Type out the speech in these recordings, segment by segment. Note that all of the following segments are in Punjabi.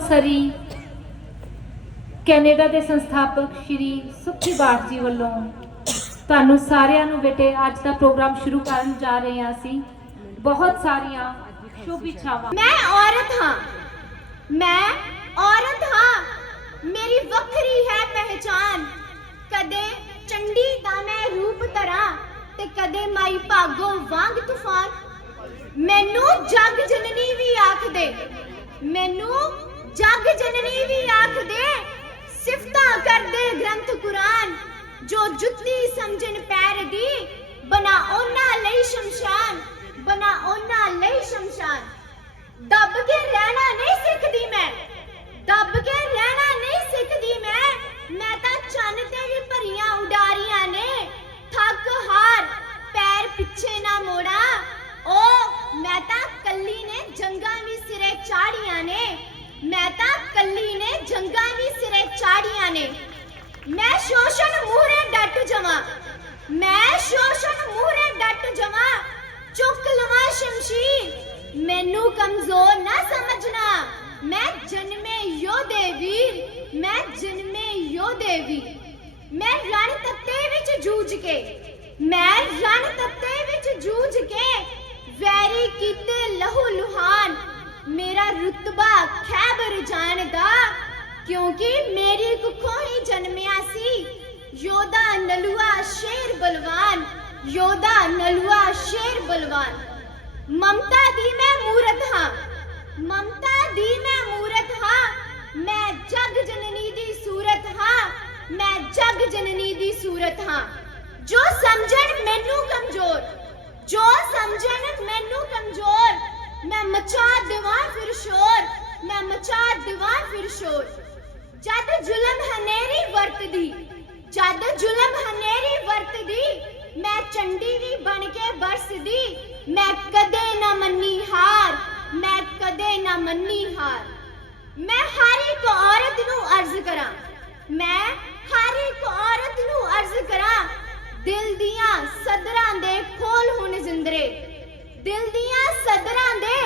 ਹਰਮਨ ਕੈਨੇਡਾ ਦੇ ਸੰਸਥਾਪਕ ਸ਼੍ਰੀ ਸੁਖੀ ਬਾਠ ਜੀ ਵੱਲੋਂ ਤੁਹਾਨੂੰ ਸਾਰਿਆਂ ਨੂੰ ਬੇਟੇ, ਅੱਜ ਦਾ ਪ੍ਰੋਗਰਾਮ ਸ਼ੁਰੂ ਕਰਨ ਜਾ ਰਹੇ ਹਾਂ ਅਸੀਂ ਬਹੁਤ ਸਾਰੀਆਂ ਸ਼ੁਭ ਇੱਛਾਵਾਂ ਮੈਂ ਔਰਤ ਹਾਂ। ਮੈਂ ਔਰਤ ਹਾਂ। ਮੇਰੀ ਵੱਖਰੀ ਹੈ ਪਹਿਚਾਨ। ਕਦੇ ਚੰਡੀ ਦਾ ਮੈਂ ਰੂਪ ਧਰਾਂ ਤੇ ਕਦੇ ਮਾਈ ਭਾਗੋ ਵਾਂਗ ਤੂਫਾਨ। ਮੈਨੂੰ ਜਗ ਜਨਨੀ ਵੀ ਆਖਦੇ। ਮੈਨੂੰ ਜਗ ਜਨਨੀ ਵੀ ਆਖਦੇ, ਸਿਫਤਾਂ ਕਰਦੇ ਗ੍ਰੰਥ ਕੁਰਾਨ, ਜੋ ਜੁੱਤੀ ਸਮਝਣ ਪੈਰ ਦੀ ਬਣਾ ਉਹਨਾਂ ਲਈ ਸ਼ਮਸ਼ਾਨ, ਬਣਾ ਉਹਨਾਂ ਲਈ ਸ਼ਮਸ਼ਾਨ। ਦੱਬ ਕੇ ਰਹਿਣਾ ਨਹੀਂ ਸਿੱਖਦੀ ਮੈਂ, ਦੱਬ ਕੇ ਰਹਿਣਾ ਨਹੀਂ ਸਿੱਖਦੀ ਮੈਂ ਮੈਂ ਤਾਂ ਚੰਨ ਤੇ ਵੀ ਭਰੀਆਂ ਉਡਾਰੀਆਂ ਨੇ, ਥੱਕ ਹਾਰ, ਪੈਰ ਪਿੱਛੇ ਨਾ ਮੋੜਾ ਓ ਕੱਲੀ ਨੇ ਜੰਗਾਂ ਵੀ ਸਿਰੇ ਚਾੜੀਆਂ ਨੇ। ਮੈਂ ਸ਼ੋਸ਼ਣ ਮੂਹਰੇ ਡਟ ਜਾਵਾਂ। ਮੈਂ ਸ਼ੋਸ਼ਣ ਮੂਹਰੇ ਡਟ ਜਾਵਾਂ। ਚੁੱਕ ਲਵਾਂ ਸ਼ਮਸ਼ੀਰ ਮੈਨੂੰ ਕਮਜ਼ੋਰ ਨਾ ਸਮਝਣਾ। ਮੈਂ ਜਨਮੇ ਯੋਧੇ ਵੀਰ ਮੈਂ ਜਨਮੇ ਯੋਧੇ ਵੀਰ ਮੈਂ ਰਣ ਤੱਤੇ ਵਿੱਚ ਜੂਝ ਕੇ। ਮੈਂ ਰਣ ਤੱਤੇ ਵਿੱਚ ਜੂਝ ਕੇ। ਵੈਰੀ ਕੀਤੇ ਲਹੂ ਲੁਹਾਨ ਮੇਰਾ ਰੁਤਬਾ ਖੈਬਰ ਜਾਣਦਾ, ਕਿਉਂਕਿ ਮੇਰੀ ਕੁੱਖੋਂ ਹੀ ਜਨਮਿਆ ਸੀ। ਯੋਧਾ ਨਲੂਆ ਸ਼ੇਰ ਬਲਵਾਨ, ਯੋਧਾ ਨਲੂਆ ਸ਼ੇਰ ਬਲਵਾਨ। ਮਮਤਾ ਦੀ ਮੈਂ ਮੂਰਤ ਹਾਂ, ਮਮਤਾ ਦੀ ਮੈਂ ਮੂਰਤ ਹਾਂ। ਮੈਂ ਜਗ ਜਨਨੀ ਦੀ ਸੂਰਤ ਹਾਂ, ਮੈਂ ਜਗ ਜਨਨੀ ਦੀ ਸੂਰਤ ਹਾਂ। ਜੋ ਸਮਝਣ ਮੈਨੂੰ ਕਮਜ਼ੋਰ, ਜੋ ਸਮਝਣ ਮੈਨੂੰ ਕਮਜ਼ੋਰ ਮੈਂ ਮਚਾ ਦੇਵਾਂ ਫਿਰ ਸ਼ੋਰ, ਮੈਂ ਮਚਾ ਦੇਵਾਂ ਫਿਰ ਸ਼ੋਰ। ਜਦ ਜ਼ੁਲਮ ਹਨੇਰੀ ਵਰਤਦੀ, ਜਦ ਜ਼ੁਲਮ ਹਨੇਰੀ ਵਰਤਦੀ, ਮੈਂ ਚੰਡੀ ਵੀ ਬਣ ਕੇ ਬਰਸਦੀ, ਮੈਂ ਕਦੇ ਨਾ ਮੰਨੀ ਹਾਰ, ਮੈਂ ਕਦੇ ਨਾ ਮੰਨੀ ਹਾਰ। ਮੈਂ ਹਰ ਇੱਕ ਔਰਤ ਨੂੰ ਅਰਜ਼ ਕਰਾਂ, ਮੈਂ ਹਰ ਇੱਕ ਔਰਤ ਨੂੰ ਅਰਜ਼ ਕਰਾਂ, ਦਿਲ ਦੀਆਂ ਸਦਰਾਂ ਦੇ ਖੋਲ ਹੁਣ ਜ਼ਿੰਦਰੇ। ਦਿਲ ਦੀਆਂ ਸਦਰਾਂ ਦੇ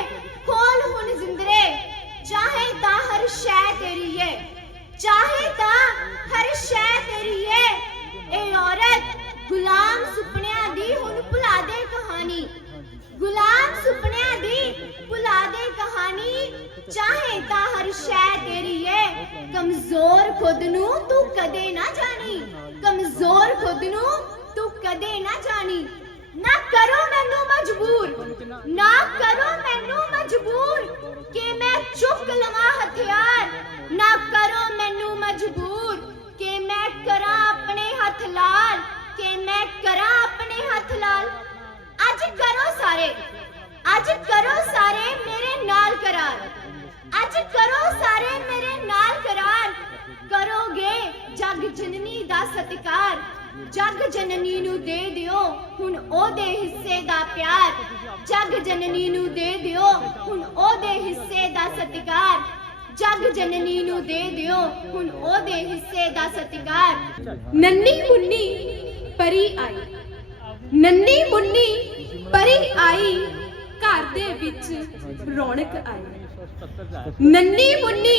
ਖੋਲ ਹੁਣ ਜ਼ਿੰਦਰੇ। ਚਾਹੇ ਤਾਂ ਹਰ ਸ਼ੈ ਤੇਰੀ ਏ, ਚਾਹੇ ਤਾਂ ਹਰ ਸ਼ੈ ਤੇਰੀ ਏ। ਇਹ ਔਰਤ, ਗੁਲਾਮ ਸੁਪਨਿਆਂ ਦੀ ਹੁਣ ਭੁਲਾ ਦੇ ਕਹਾਣੀ। ਗੁਲਾਮ ਸੁਪਨਿਆਂ ਦੀ ਭੁਲਾ ਦੇ ਕਹਾਣੀ। ਚਾਹੇ ਤਾਂ ਹਰ ਸ਼ੈ ਤੇਰੀ ਏ, ਕਮਜ਼ੋਰ ਖੁਦ ਨੂੰ ਤੂੰ ਕਦੇ ਨਾ ਜਾਣੀ। ਕਮਜ਼ੋਰ ਖੁਦ ਨੂੰ ਤੂੰ ਕਦੇ ਨਾ ਜਾਣੀ। ਨਾ ਕਰੋ ਮੈਨੂੰ ਮਜਬੂਰ। ਨਾ ਕਰੋ ਮੈਨੂੰ ਮਜਬੂਰ ਕਿ ਮੈਂ ਚੁੱਕ ਲਵਾਂ ਹਥਿਆਰ। ਨਾ ਕਰੋ ਮੈਨੂੰ ਮਜਬੂਰ ਕਿ ਮੈਂ ਕਰਾਂ ਆਪਣੇ ਹੱਥ ਲਾਲ। ਕਿ ਮੈਂ ਕਰਾਂ ਆਪਣੇ ਹੱਥ ਲਾਲ। ਅੱਜ ਕਰੋ ਸਾਰੇ। ਅੱਜ ਕਰੋ ਸਾਰੇ ਮੇਰੇ ਨਾਲ ਕਰਾਰ। ਅੱਜ ਕਰੋ ਸਾਰੇ ਮੇਰੇ ਨਾਲ ਕਰਾਰ। ਕਰੋਗੇ ਜਗ ਜਨਨੀ ਦਾ ਸਤਿਕਾਰ। ਜਗ ਜਨਨੀ ਨੂੰ ਦੇ ਦਿਓ, ਹੁਣ ਉਹਦੇ ਹਿੱਸੇ ਦਾ ਪਿਆਰ। ਜਗ ਜਨਨੀ ਨੂੰ ਦੇ ਦਿਓ, ਹੁਣ ਉਹਦੇ ਹਿੱਸੇ ਦਾ ਸਤਿਕਾਰ। ਜਗ ਜਨਨੀ ਨੂੰ ਦੇ ਦਿਓ, ਹੁਣ ਉਹਦੇ ਹਿੱਸੇ ਦਾ ਸਤਿਕਾਰ। ਨੰਨੀ ਮੁੰਨੀ ਪਰੀ ਆਈ। ਨੰਨੀ ਮੁੰਨੀ ਪਰੀ ਆਈ, ਘਰ ਦੇ ਵਿੱਚ ਰੌਣਕ ਆਈ। ਨੰਨੀ ਮੁੰਨੀ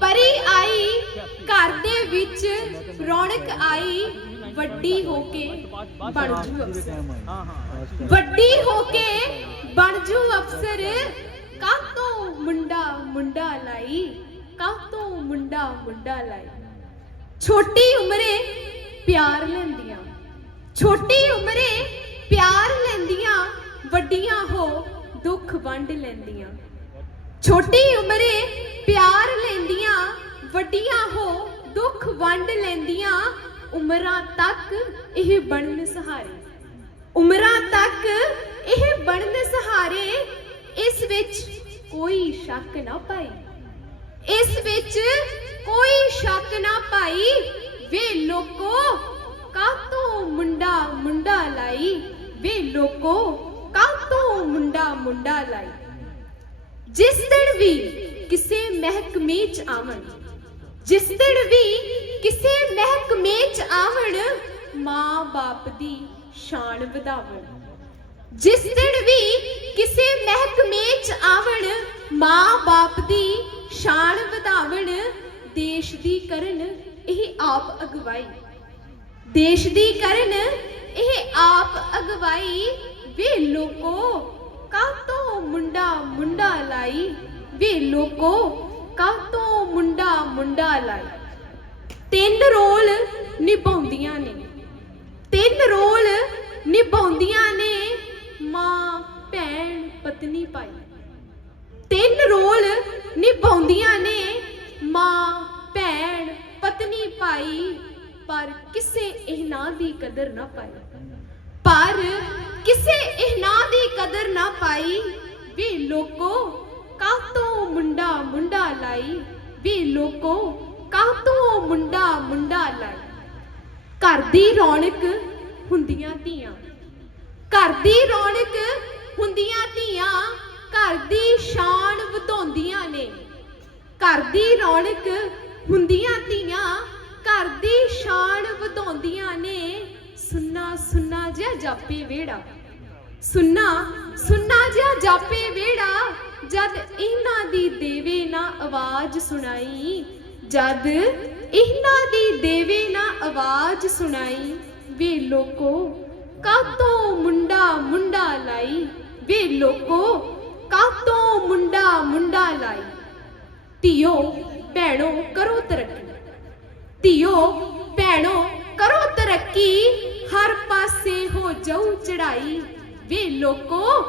ਪਰੀ ਆਈ, ਘਰ ਦੇ ਵਿੱਚ ਰੌਣਕ ਆਈ। ਵੱਡੀ ਹੋ ਕੇ ਬਣ ਜੂ ਅਫਸਰ। ਵੱਡੀ ਹੋ ਕੇ ਬਣ ਜੂ ਅਫਸਰ। ਕਾਤੋਂ ਮੁੰਡਾ ਮੁੰਡਾ ਲਾਈ? ਕਾਤੋਂ ਮੁੰਡਾ ਮੁੰਡਾ ਲਾਈ? ਛੋਟੀ ਉਮਰੇ ਪਿਆਰ ਲੈਂਦੀਆਂ। ਛੋਟੀ ਉਮਰੇ ਪਿਆਰ ਲੈਂਦੀਆਂ ਵੱਡੀਆਂ ਹੋ ਦੁੱਖ ਵੰਡ ਲੈਂਦੀਆਂ। ਛੋਟੀ ਉਮਰੇ ਪਿਆਰ ਲੈਂਦੀਆਂ ਵੱਡੀਆਂ ਹੋ ਦੁੱਖ ਵੰਡ ਲੈਂਦੀਆਂ ਉਮਰਾਂ ਤੱਕ ਇਹ ਬਣਨ ਸਹਾਰੇ। ਉਮਰਾਂ ਤੱਕ ਇਹ ਬਣਨ ਸਹਾਰੇ ਇਸ ਵਿੱਚ ਕੋਈ ਸ਼ੱਕ ਨਾ ਪਾਈ। ਇਸ ਵਿੱਚ ਕੋਈ ਸ਼ੱਕ ਨਾ ਪਾਈ ਵੇ ਲੋਕੋ ਕਾਤੋਂ ਮੁੰਡਾ ਮੁੰਡਾ ਲਾਈ? ਵੇ ਲੋਕੋ ਕਾਤੋਂ ਮੁੰਡਾ ਮੁੰਡਾ ਲਾਈ? ਜਿਸ ਦਿਨ ਵੀ ਕਿਸੇ ਮਹਿਕਮੇ ਚ ਆਵਣ, ਜਿਸ ਦਿਨ ਵੀ ਕਿਸੇ ਮਹਿਕਮੇ ਚ ਆਵਣ ਮਾਂ ਬਾਪ ਦੀ ਸ਼ਾਨ ਵਧਾਵਣ। ਜਿਸ ਦਿਨ ਵੀ ਕਿਸੇ ਮਹਿਕਮੇ ਚ ਆਵਣ ਮਾਂ ਬਾਪ ਦੀ ਸ਼ਾਨ ਵਧਾਵਣ, ਦੇਸ਼ ਦੀ ਕਰਨ ਇਹ ਆਪ ਅਗਵਾਈ। ਦੇਸ਼ ਦੀ ਕਰਨ ਇਹ ਆਪ ਅਗਵਾਈ, ਵੇ ਲੋਕੋ ਕਾਤੋਂ ਮੁੰਡਾ ਮੁੰਡਾ ਲਾਈ। ਵੇ ਲੋਕੋ ਕਾਤੋਂ ਮੁੰਡਾ ਮੁੰਡਾ ਲਾਈ। ਤਿੰਨ ਰੋਲ ਨਿਭਾਉਂਦੀਆਂ ਨੇ। ਤਿੰਨ ਰੋਲ ਨਿਭਾਉਂਦੀਆਂ ਨੇ ਮਾਂ, ਭੈਣ, ਪਤਨੀ, ਭਾਈ। ਤਿੰਨ ਰੋਲ ਨਿਭਾਉਂਦੀਆਂ ਨੇ ਮਾਂ, ਭੈਣ, ਪਤਨੀ, ਭਾਈ, ਪਰ ਕਿਸੇ ਇਹਨਾਂ ਦੀ ਕਦਰ ਨਾ ਪਾਈ। ਪਰ ਕਿਸੇ ਇਹਨਾਂ ਦੀ ਕਦਰ ਨਾ ਪਾਈ, ਵੀ ਲੋਕੋ ਕਾਤੋਂ ਮੁੰਡਾ ਮੁੰਡਾ ਲਾਈ, ਵੀ ਲੋਕੋ ਕਾਤੋਂ ਮੁੰਡਾ ਮੁੰਡਾ ਲਾਈ ਘਰ ਦੀ ਰੌਣਕ ਹੁੰਦੀਆਂ ਧੀਆਂ, ਘਰ ਦੀ ਰੌਣਕ ਹੁੰਦੀਆਂ ਧੀਆਂ, ਘਰ ਦੀ ਸ਼ਾਨ ਵਧਾਉਂਦੀਆਂ ਨੇ। ਘਰ ਦੀ ਰੌਣਕ ਹੁੰਦੀਆਂ ਧੀਆਂ, ਘਰ ਦੀ ਸ਼ਾਨ ਵਧਾਉਂਦੀਆਂ ਨੇ। ਸੁੰਨਾ ਸੁੰਨਾ ਜਿਹਾ ਜਾਪੇ ਵਿਹੜਾ, ਸੁੰਨਾ ਸੁੰਨਾ ਜਿਹਾ ਜਾਪੇ ਵੇੜਾ ਜਦ ਇਹਨਾਂ ਦੀ ਦੇਵੇ ਨਾ ਆਵਾਜ਼ ਸੁਣਾਈ ਜਦ ਇਹਨਾਂ ਦੀ ਦੇਵੇ ਨਾ ਆਵਾਜ਼ ਸੁਣਾਈ, ਵੇ ਲੋਕੋ, ਕਾਤੋਂ ਮੁੰਡਾ ਮੁੰਡਾ ਲਾਈ? ਵੇ ਲੋਕੋ, ਕਾਤੋਂ ਮੁੰਡਾ ਮੁੰਡਾ ਲਾਈ? ਧੀਓ, ਭੈਣੋ, ਕਰੋ ਤਰੱਕੀ। ਧੀਓ, ਭੈਣੋ, ਕਰੋ ਤਰੱਕੀ। ਹਰ ਪਾਸੇ ਹੋ ਜਾਊ ਚੜਾਈ ਵੇ ਲੋਕੋ,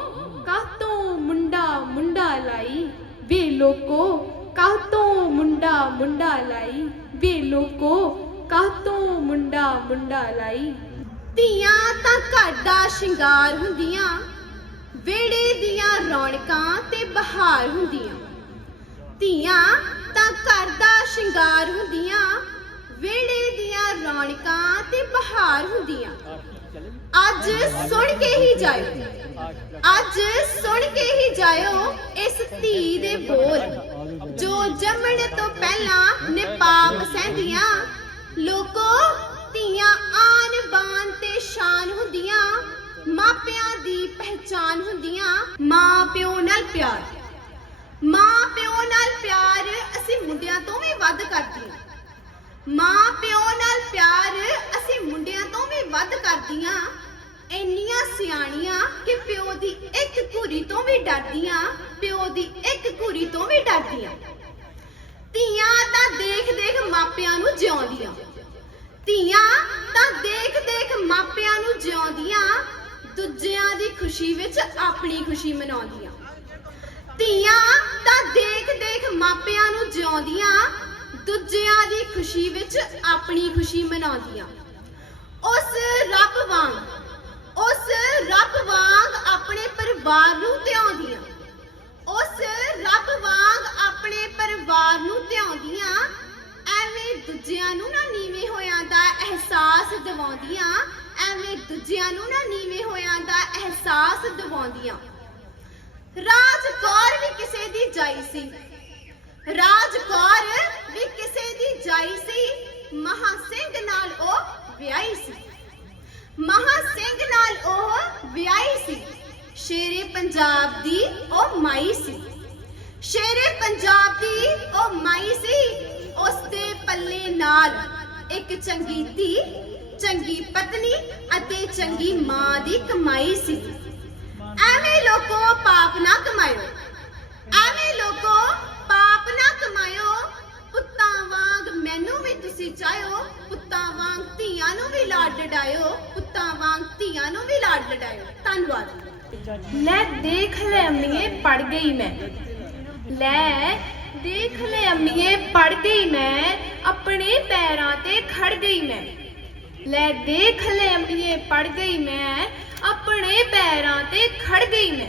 ਕਾਤੋਂ ਮੁੰਡਾ ਮੁੰਡਾ ਲਾਈ? ਵੇ ਲੋਕੋ ਕਾਹ ਤੋਂ ਮੁੰਡਾ ਮੁੰਡਾ ਲਾਈ? ਵੇ ਲੋਕੋ ਕਾਤੋਂ ਮੁੰਡਾ ਮੁੰਡਾ ਲਾਈ? ਧੀਆਂ ਤਾਂ ਘਰ ਦਾ ਸ਼ਿੰਗਾਰ ਹੁੰਦੀਆਂ, ਵਿਹੜੇ ਦੀਆਂ ਰੌਣਕਾਂ ਤੇ ਬਹਾਰ ਹੁੰਦੀਆਂ। ਧੀਆਂ ਤਾਂ ਘਰ ਦਾ ਸ਼ਿੰਗਾਰ ਹੁੰਦੀਆਂ, ਵਿਹੜੇ ਦੀਆਂ ਰੌਣਕਾਂ ਤੇ ਬਹਾਰ ਹੁੰਦੀਆਂ। ਅੱਜ ਸੁਣ ਕੇ ਹੀ ਜਾਇਓ, ਅੱਜ ਸੁਣ ਕੇ ਹੀ ਜਾਇਓ ਇਸ ਧੀ ਦੇ ਬੋਲ। ਜੋ ਜੰਮਣ ਤੋਂ ਪਹਿਲਾਂ ਨਿਪਾਪ ਸਹਿੰਦੀਆਂ, ਲੋਕੋ ਧੀਆਂ ਆਨ ਬਾਨ ਤੇ ਸ਼ਾਨ ਹੁੰਦੀਆਂ, ਮਾਪਿਆਂ ਦੀ ਪਹਿਚਾਨ ਹੁੰਦੀਆਂ, ਮਾਂ ਪਿਓ ਨਾਲ ਪਿਆਰ। ਮਾਂ ਪਿਓ ਨਾਲ ਪਿਆਰ ਅਸੀਂ ਮੁੰਡਿਆਂ ਤੋਂ ਵੀ ਵੱਧ ਕਰਦੀਆਂ ਮਾਂ ਪਿਓ ਨਾਲ ਪਿਆਰ ਅਸੀਂ ਮੁੰਡਿਆਂ ਤੋਂ ਵੀ ਵੱਧ ਕਰਦੀਆਂ ਇੰਨੀਆਂ ਸਿਆਣੀਆਂ ਕਿ ਪਿਓ ਦੀ ਇੱਕ ਘੁਰੀ ਤੋਂ ਵੀ ਡਰਦੀਆਂ, ਪਿਓ ਦੀ ਇੱਕ ਘੁਰੀ ਤੋਂ ਵੀ ਡਰਦੀਆਂ। ਧੀਆਂ ਤਾਂ ਦੇਖ ਦੇਖ ਮਾਪਿਆਂ ਨੂੰ ਜਿਉਂਦੀਆਂ। ਧੀਆਂ ਤਾਂ ਦੇਖ ਦੇਖ ਮਾਪਿਆਂ ਨੂੰ ਜਿਉਂਦੀਆਂ, ਦੂਜਿਆਂ ਦੀ ਖੁਸ਼ੀ ਵਿੱਚ ਆਪਣੀ ਖੁਸ਼ੀ ਮਨਾਉਂਦੀਆਂ। ਧੀਆਂ ਤਾਂ ਦੇਖ ਦੇਖ ਮਾਪਿਆਂ ਨੂੰ ਜਿਉਂਦੀਆਂ, ਦੂਜਿਆਂ ਦੀ ਖੁਸ਼ੀ ਵਿੱਚ ਆਪਣੀ ਖੁਸ਼ੀ ਮਨਾਉਂਦੀਆਂ। ਉਸ ਰੱਬ ਵਾਂਗ ਉਸ ਰੱਬ ਵਾਂਗ ਆਪਣੇ ਪਰਿਵਾਰ ਨੂੰ ਧਿਆਉਂਦੀਆਂ। ਉਸ ਰੱਬ ਵਾਂਗ ਆਪਣੇ ਪਰਿਵਾਰ ਨੂੰ ਧਿਆਉਂਦੀਆਂ, ਐਵੇਂ ਦੂਜਿਆਂ ਨੂੰ ਨਾ ਨੀਵੇਂ ਹੋਇਆਂ ਦਾ ਅਹਿਸਾਸ ਦਿਵਾਉਂਦੀਆਂ, ਐਵੇਂ ਦੂਜਿਆਂ ਨੂੰ ਨਾ ਨੀਵੇਂ ਹੋਇਆਂ ਦਾ ਅਹਿਸਾਸ ਦਿਵਾਉਂਦੀਆਂ। ਰਾਜ ਕੌਰ ਵੀ ਕਿਸੇ ਦੀ ਜਾਈ ਸੀ। ਰਾਜ ਕੌਰ ਵੀ ਕਿਸੇ ਦੀ ਜਾਈ ਸੀ। ਮਹਾ ਸਿੰਘ ਨਾਲ ਉਹ ਵਿਆਹੀ ਸੀ। ਮਹਾ ਸਿੰਘ ਨਾਲ ਉਹ ਵਿਆਹੀ ਸੀ। ਸ਼ੇਰੇ ਪੰਜਾਬ ਦੀ ਉਹ ਮਾਈ ਸੀ। ਸ਼ੇਰੇ ਪੰਜਾਬ ਦੀ ਉਹ ਮਾਈ ਸੀ। ਉਸ ਦੇ ਪੱਲੇ ਨਾਲ ਇੱਕ ਚੰਗੀ ਧੀ, ਚੰਗੀ ਪਤਨੀ ਅਤੇ ਚੰਗੀ ਮਾਂ ਦੀ ਕਮਾਈ ਸੀ। ਐਵੇਂ ਲੋਕੋ ਪਾਪ ਨਾ ਕਮਾਇਓ। ਐਵੇਂ ਲੋਕੋ ਪਾਪ ਨਾ ਕਮਾਇਓ। ਵਾਂਗ ਮੈਨੂੰ ਵੀ ਤੁਸੀਂ ਚਾਹੋ ਪੁੱਤਾਂ ਵਾਂਗ ਧੀਆਂ ਨੂੰ ਵੀ ਲਾਡ ਲਡਾਇਓ ਪੁੱਤਾਂ ਵਾਂਗ ਧੀਆਂ ਨੂੰ ਵੀ ਲਾਡ ਲਡਾਇਓ ਧੰਨਵਾਦ। ਲੈ ਦੇਖ ਲੈ ਅੰਮੀਏ ਪੜ ਗਈ ਮੈਂ। ਲੈ ਦੇਖ ਲੈ ਅੰਮੀਏ ਪੜ ਗਈ ਮੈਂ। ਆਪਣੇ ਪੈਰਾਂ ਤੇ ਖੜ ਗਈ ਮੈਂ। ਲੈ ਦੇਖ ਲੈ ਅੰਮੀਏ ਪੜ ਗਈ ਮੈਂ। ਆਪਣੇ ਪੈਰਾਂ ਤੇ ਖੜ ਗਈ ਮੈਂ।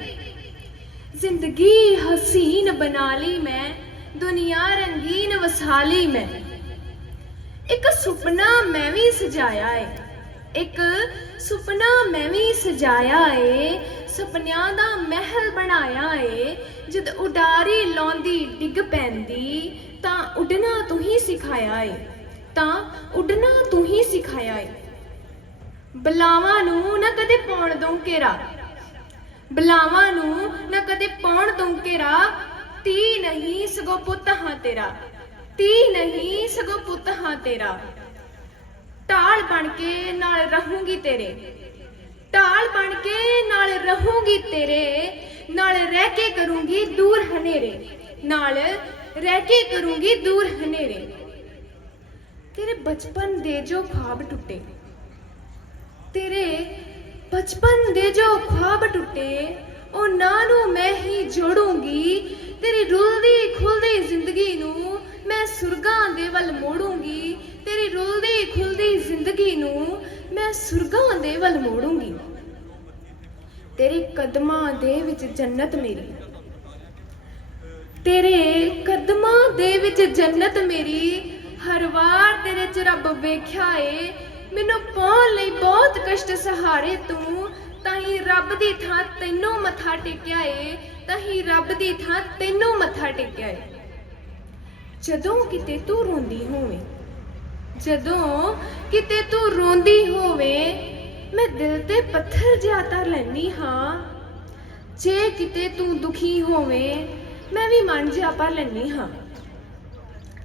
ਜ਼ਿੰਦਗੀ ਹਸੀਨ ਬਣਾ ਲਈ ਮੈਂ। ਦੁਨੀਆ ਰੰਗੀਨ ਵਸਾਲੀ ਮੈਂ। ਇੱਕ ਸੁਪਨਾ ਮੈਂ ਵੀ ਸਜਾਇਆ ਏ। ਇੱਕ ਸੁਪਨਾ ਮੈਂ ਵੀ ਸਜਾਇਆ ਏ। ਸੁਪਨਿਆਂ ਦਾ ਮਹਿਲ ਬਣਾਇਆ ਏ। ਜਦ ਉਡਾਰੀ ਲਾਉਂਦੀ ਡਿੱਗ ਪੈਂਦੀ, ਤਾਂ ਉੱਡਣਾ ਤੂੰ ਹੀ ਸਿਖਾਇਆ ਏ। ਤਾਂ ਉੱਡਣਾ ਤੂੰ ਹੀ ਸਿਖਾਇਆ ਏ। ਬਲਾਵਾਂ ਨੂੰ ਨਾ ਕਦੇ ਪਾਉਣ ਦਊਂ ਘੇਰਾ। ਬਲਾਵਾਂ ਨੂੰ ਨਾ ਕਦੇ ਪਾਉਣ ਦਊਂ ਘੇਰਾ। ਤੀ ਨਹੀਂ ਸਗੋਂ ਪੁੱਤ ਹਾਂ ਤੇਰਾ। ਤੀ ਨਹੀਂ ਸਗੋਂ ਪੁੱਤ ਹਾਂ ਤੇਰਾ। ਢਾਲ ਬਣ ਕੇ ਨਾਲ ਰਹੂੰਗੀ ਤੇਰੇ। ਢਾਲ ਬਣ ਕੇ ਨਾਲ ਰਹੂੰਗੀ ਤੇਰੇ। ਨਾਲ ਰਹਿ ਕੇ ਕਰੂੰਗੀ ਦੂਰ ਹਨੇਰੇ। ਨਾਲ ਰਹਿ ਕੇ ਕਰੂੰਗੀ ਦੂਰ ਹਨੇਰੇ। ਤੇਰੇ ਬਚਪਨ ਦੇ ਜੋ ਖਾਬ ਟੁੱਟੇ। ਤੇਰੇ ਬਚਪਨ ਦੇ ਜੋ ਖਾਬ ਟੁੱਟੇ, ਉਹਨਾਂ ਨੂੰ ਮੈਂ ਹੀ ਜੋੜੂੰਗੀ। ਤੇਰੀ ਰੁਲਦੀ ਖੁੱਲਦੀ ਜ਼ਿੰਦਗੀ ਨੂੰ ਮੈਂ ਸੁਰਗਾਂ ਦੇ ਵੱਲ ਮੋੜੂੰਗੀ। ਤੇਰੀ ਰੁਲਦੀ ਖੁੱਲਦੀ ਜ਼ਿੰਦਗੀ ਨੂੰ ਮੈਂ ਸੁਰਗਾਂ ਦੇ ਵੱਲ ਮੋੜੂੰਗੀ। ਤੇਰੇ ਕਦਮਾਂ ਦੇ ਵਿੱਚ ਜੰਨਤ ਮੇਰੀ। ਤੇਰੇ ਕਦਮਾਂ ਦੇ ਵਿੱਚ ਜੰਨਤ ਮੇਰੀ। ਹਰ ਵਾਰ ਤੇਰੇ ਚ ਰੱਬ ਵੇਖਿਆ ਏ। ਮੈਨੂੰ ਪਾਉਣ ਲਈ ਬਹੁਤ ਕਸ਼ਟ ਸਹਾਰੇ ਤੂੰ। ਤਾਂ ਹੀ ਰੱਬ ਦੀ ਥਾਂ ਤੈਨੂੰ ਮੱਥਾ ਟੇਕਿਆ ਏ ਤਾਂ ਹੀ ਰੱਬ ਦੀ ਥਾਂ ਤੈਨੂੰ ਮੱਥਾ ਟੇਕਿਆ ਏ। ਜਦੋਂ ਕਿਤੇ ਤੂੰ ਰੋਂਦੀ ਹੋਵੇਂ, ਜਦੋਂ ਕਿਤੇ ਤੂੰ ਰੋਂਦੀ ਹੋਵੇਂ, ਮੈਂ ਦਿਲ ਤੇ ਪੱਥਰ ਜਿਹਾ ਧਰ ਲੈਨੀ ਹਾਂ। ਜੇ ਕਿਤੇ ਤੂੰ ਦੁਖੀ ਹੋਵੇਂ, ਮੈਂ ਵੀ ਮਨ ਜਿਹਾ ਭਰ ਲੈਨੀ ਹਾਂ।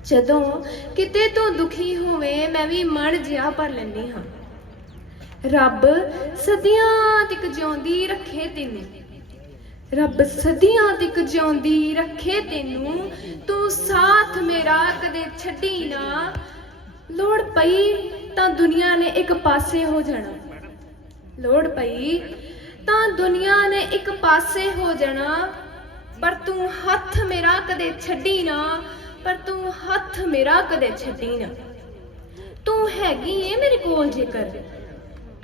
ਜਦੋਂ ਕਿਤੇ ਤੂੰ ਦੁਖੀ ਹੋਵੇਂ, ਮੈਂ ਵੀ ਮਨ ਜਿਹਾ ਭਰ ਲੈਨੀ ਹਾਂ। ਰੱਬ ਸਦੀਆਂ ਤੱਕ ਜਿਉਂਦੀ ਰੱਖੇ ਤੈਨੂੰ। ਰੱਬ ਸਦੀਆਂ ਤੱਕ ਜਿਉਂਦੀ ਰੱਖੇ ਤੈਨੂੰ। ਤੂੰ ਸਾਥ ਮੇਰਾ ਕਦੇ ਛੱਡੀ ਨਾ। ਲੋੜ ਪਈ ਤਾਂ ਦੁਨੀਆ ਨੇ ਇੱਕ ਪਾਸੇ ਹੋ ਜਾਣਾ। ਲੋੜ ਪਈ ਤਾਂ ਦੁਨੀਆ ਨੇ ਇੱਕ ਪਾਸੇ ਹੋ ਜਾਣਾ। ਪਰ ਤੂੰ ਹੱਥ ਮੇਰਾ ਕਦੇ ਛੱਡੀ ਨਾ। ਪਰ ਤੂੰ ਹੱਥ ਮੇਰਾ ਕਦੇ ਛੱਡੀ ਨਾ। ਤੂੰ ਹੈਗੀ ਏ ਮੇਰੇ ਕੋਲ ਜੇਕਰ।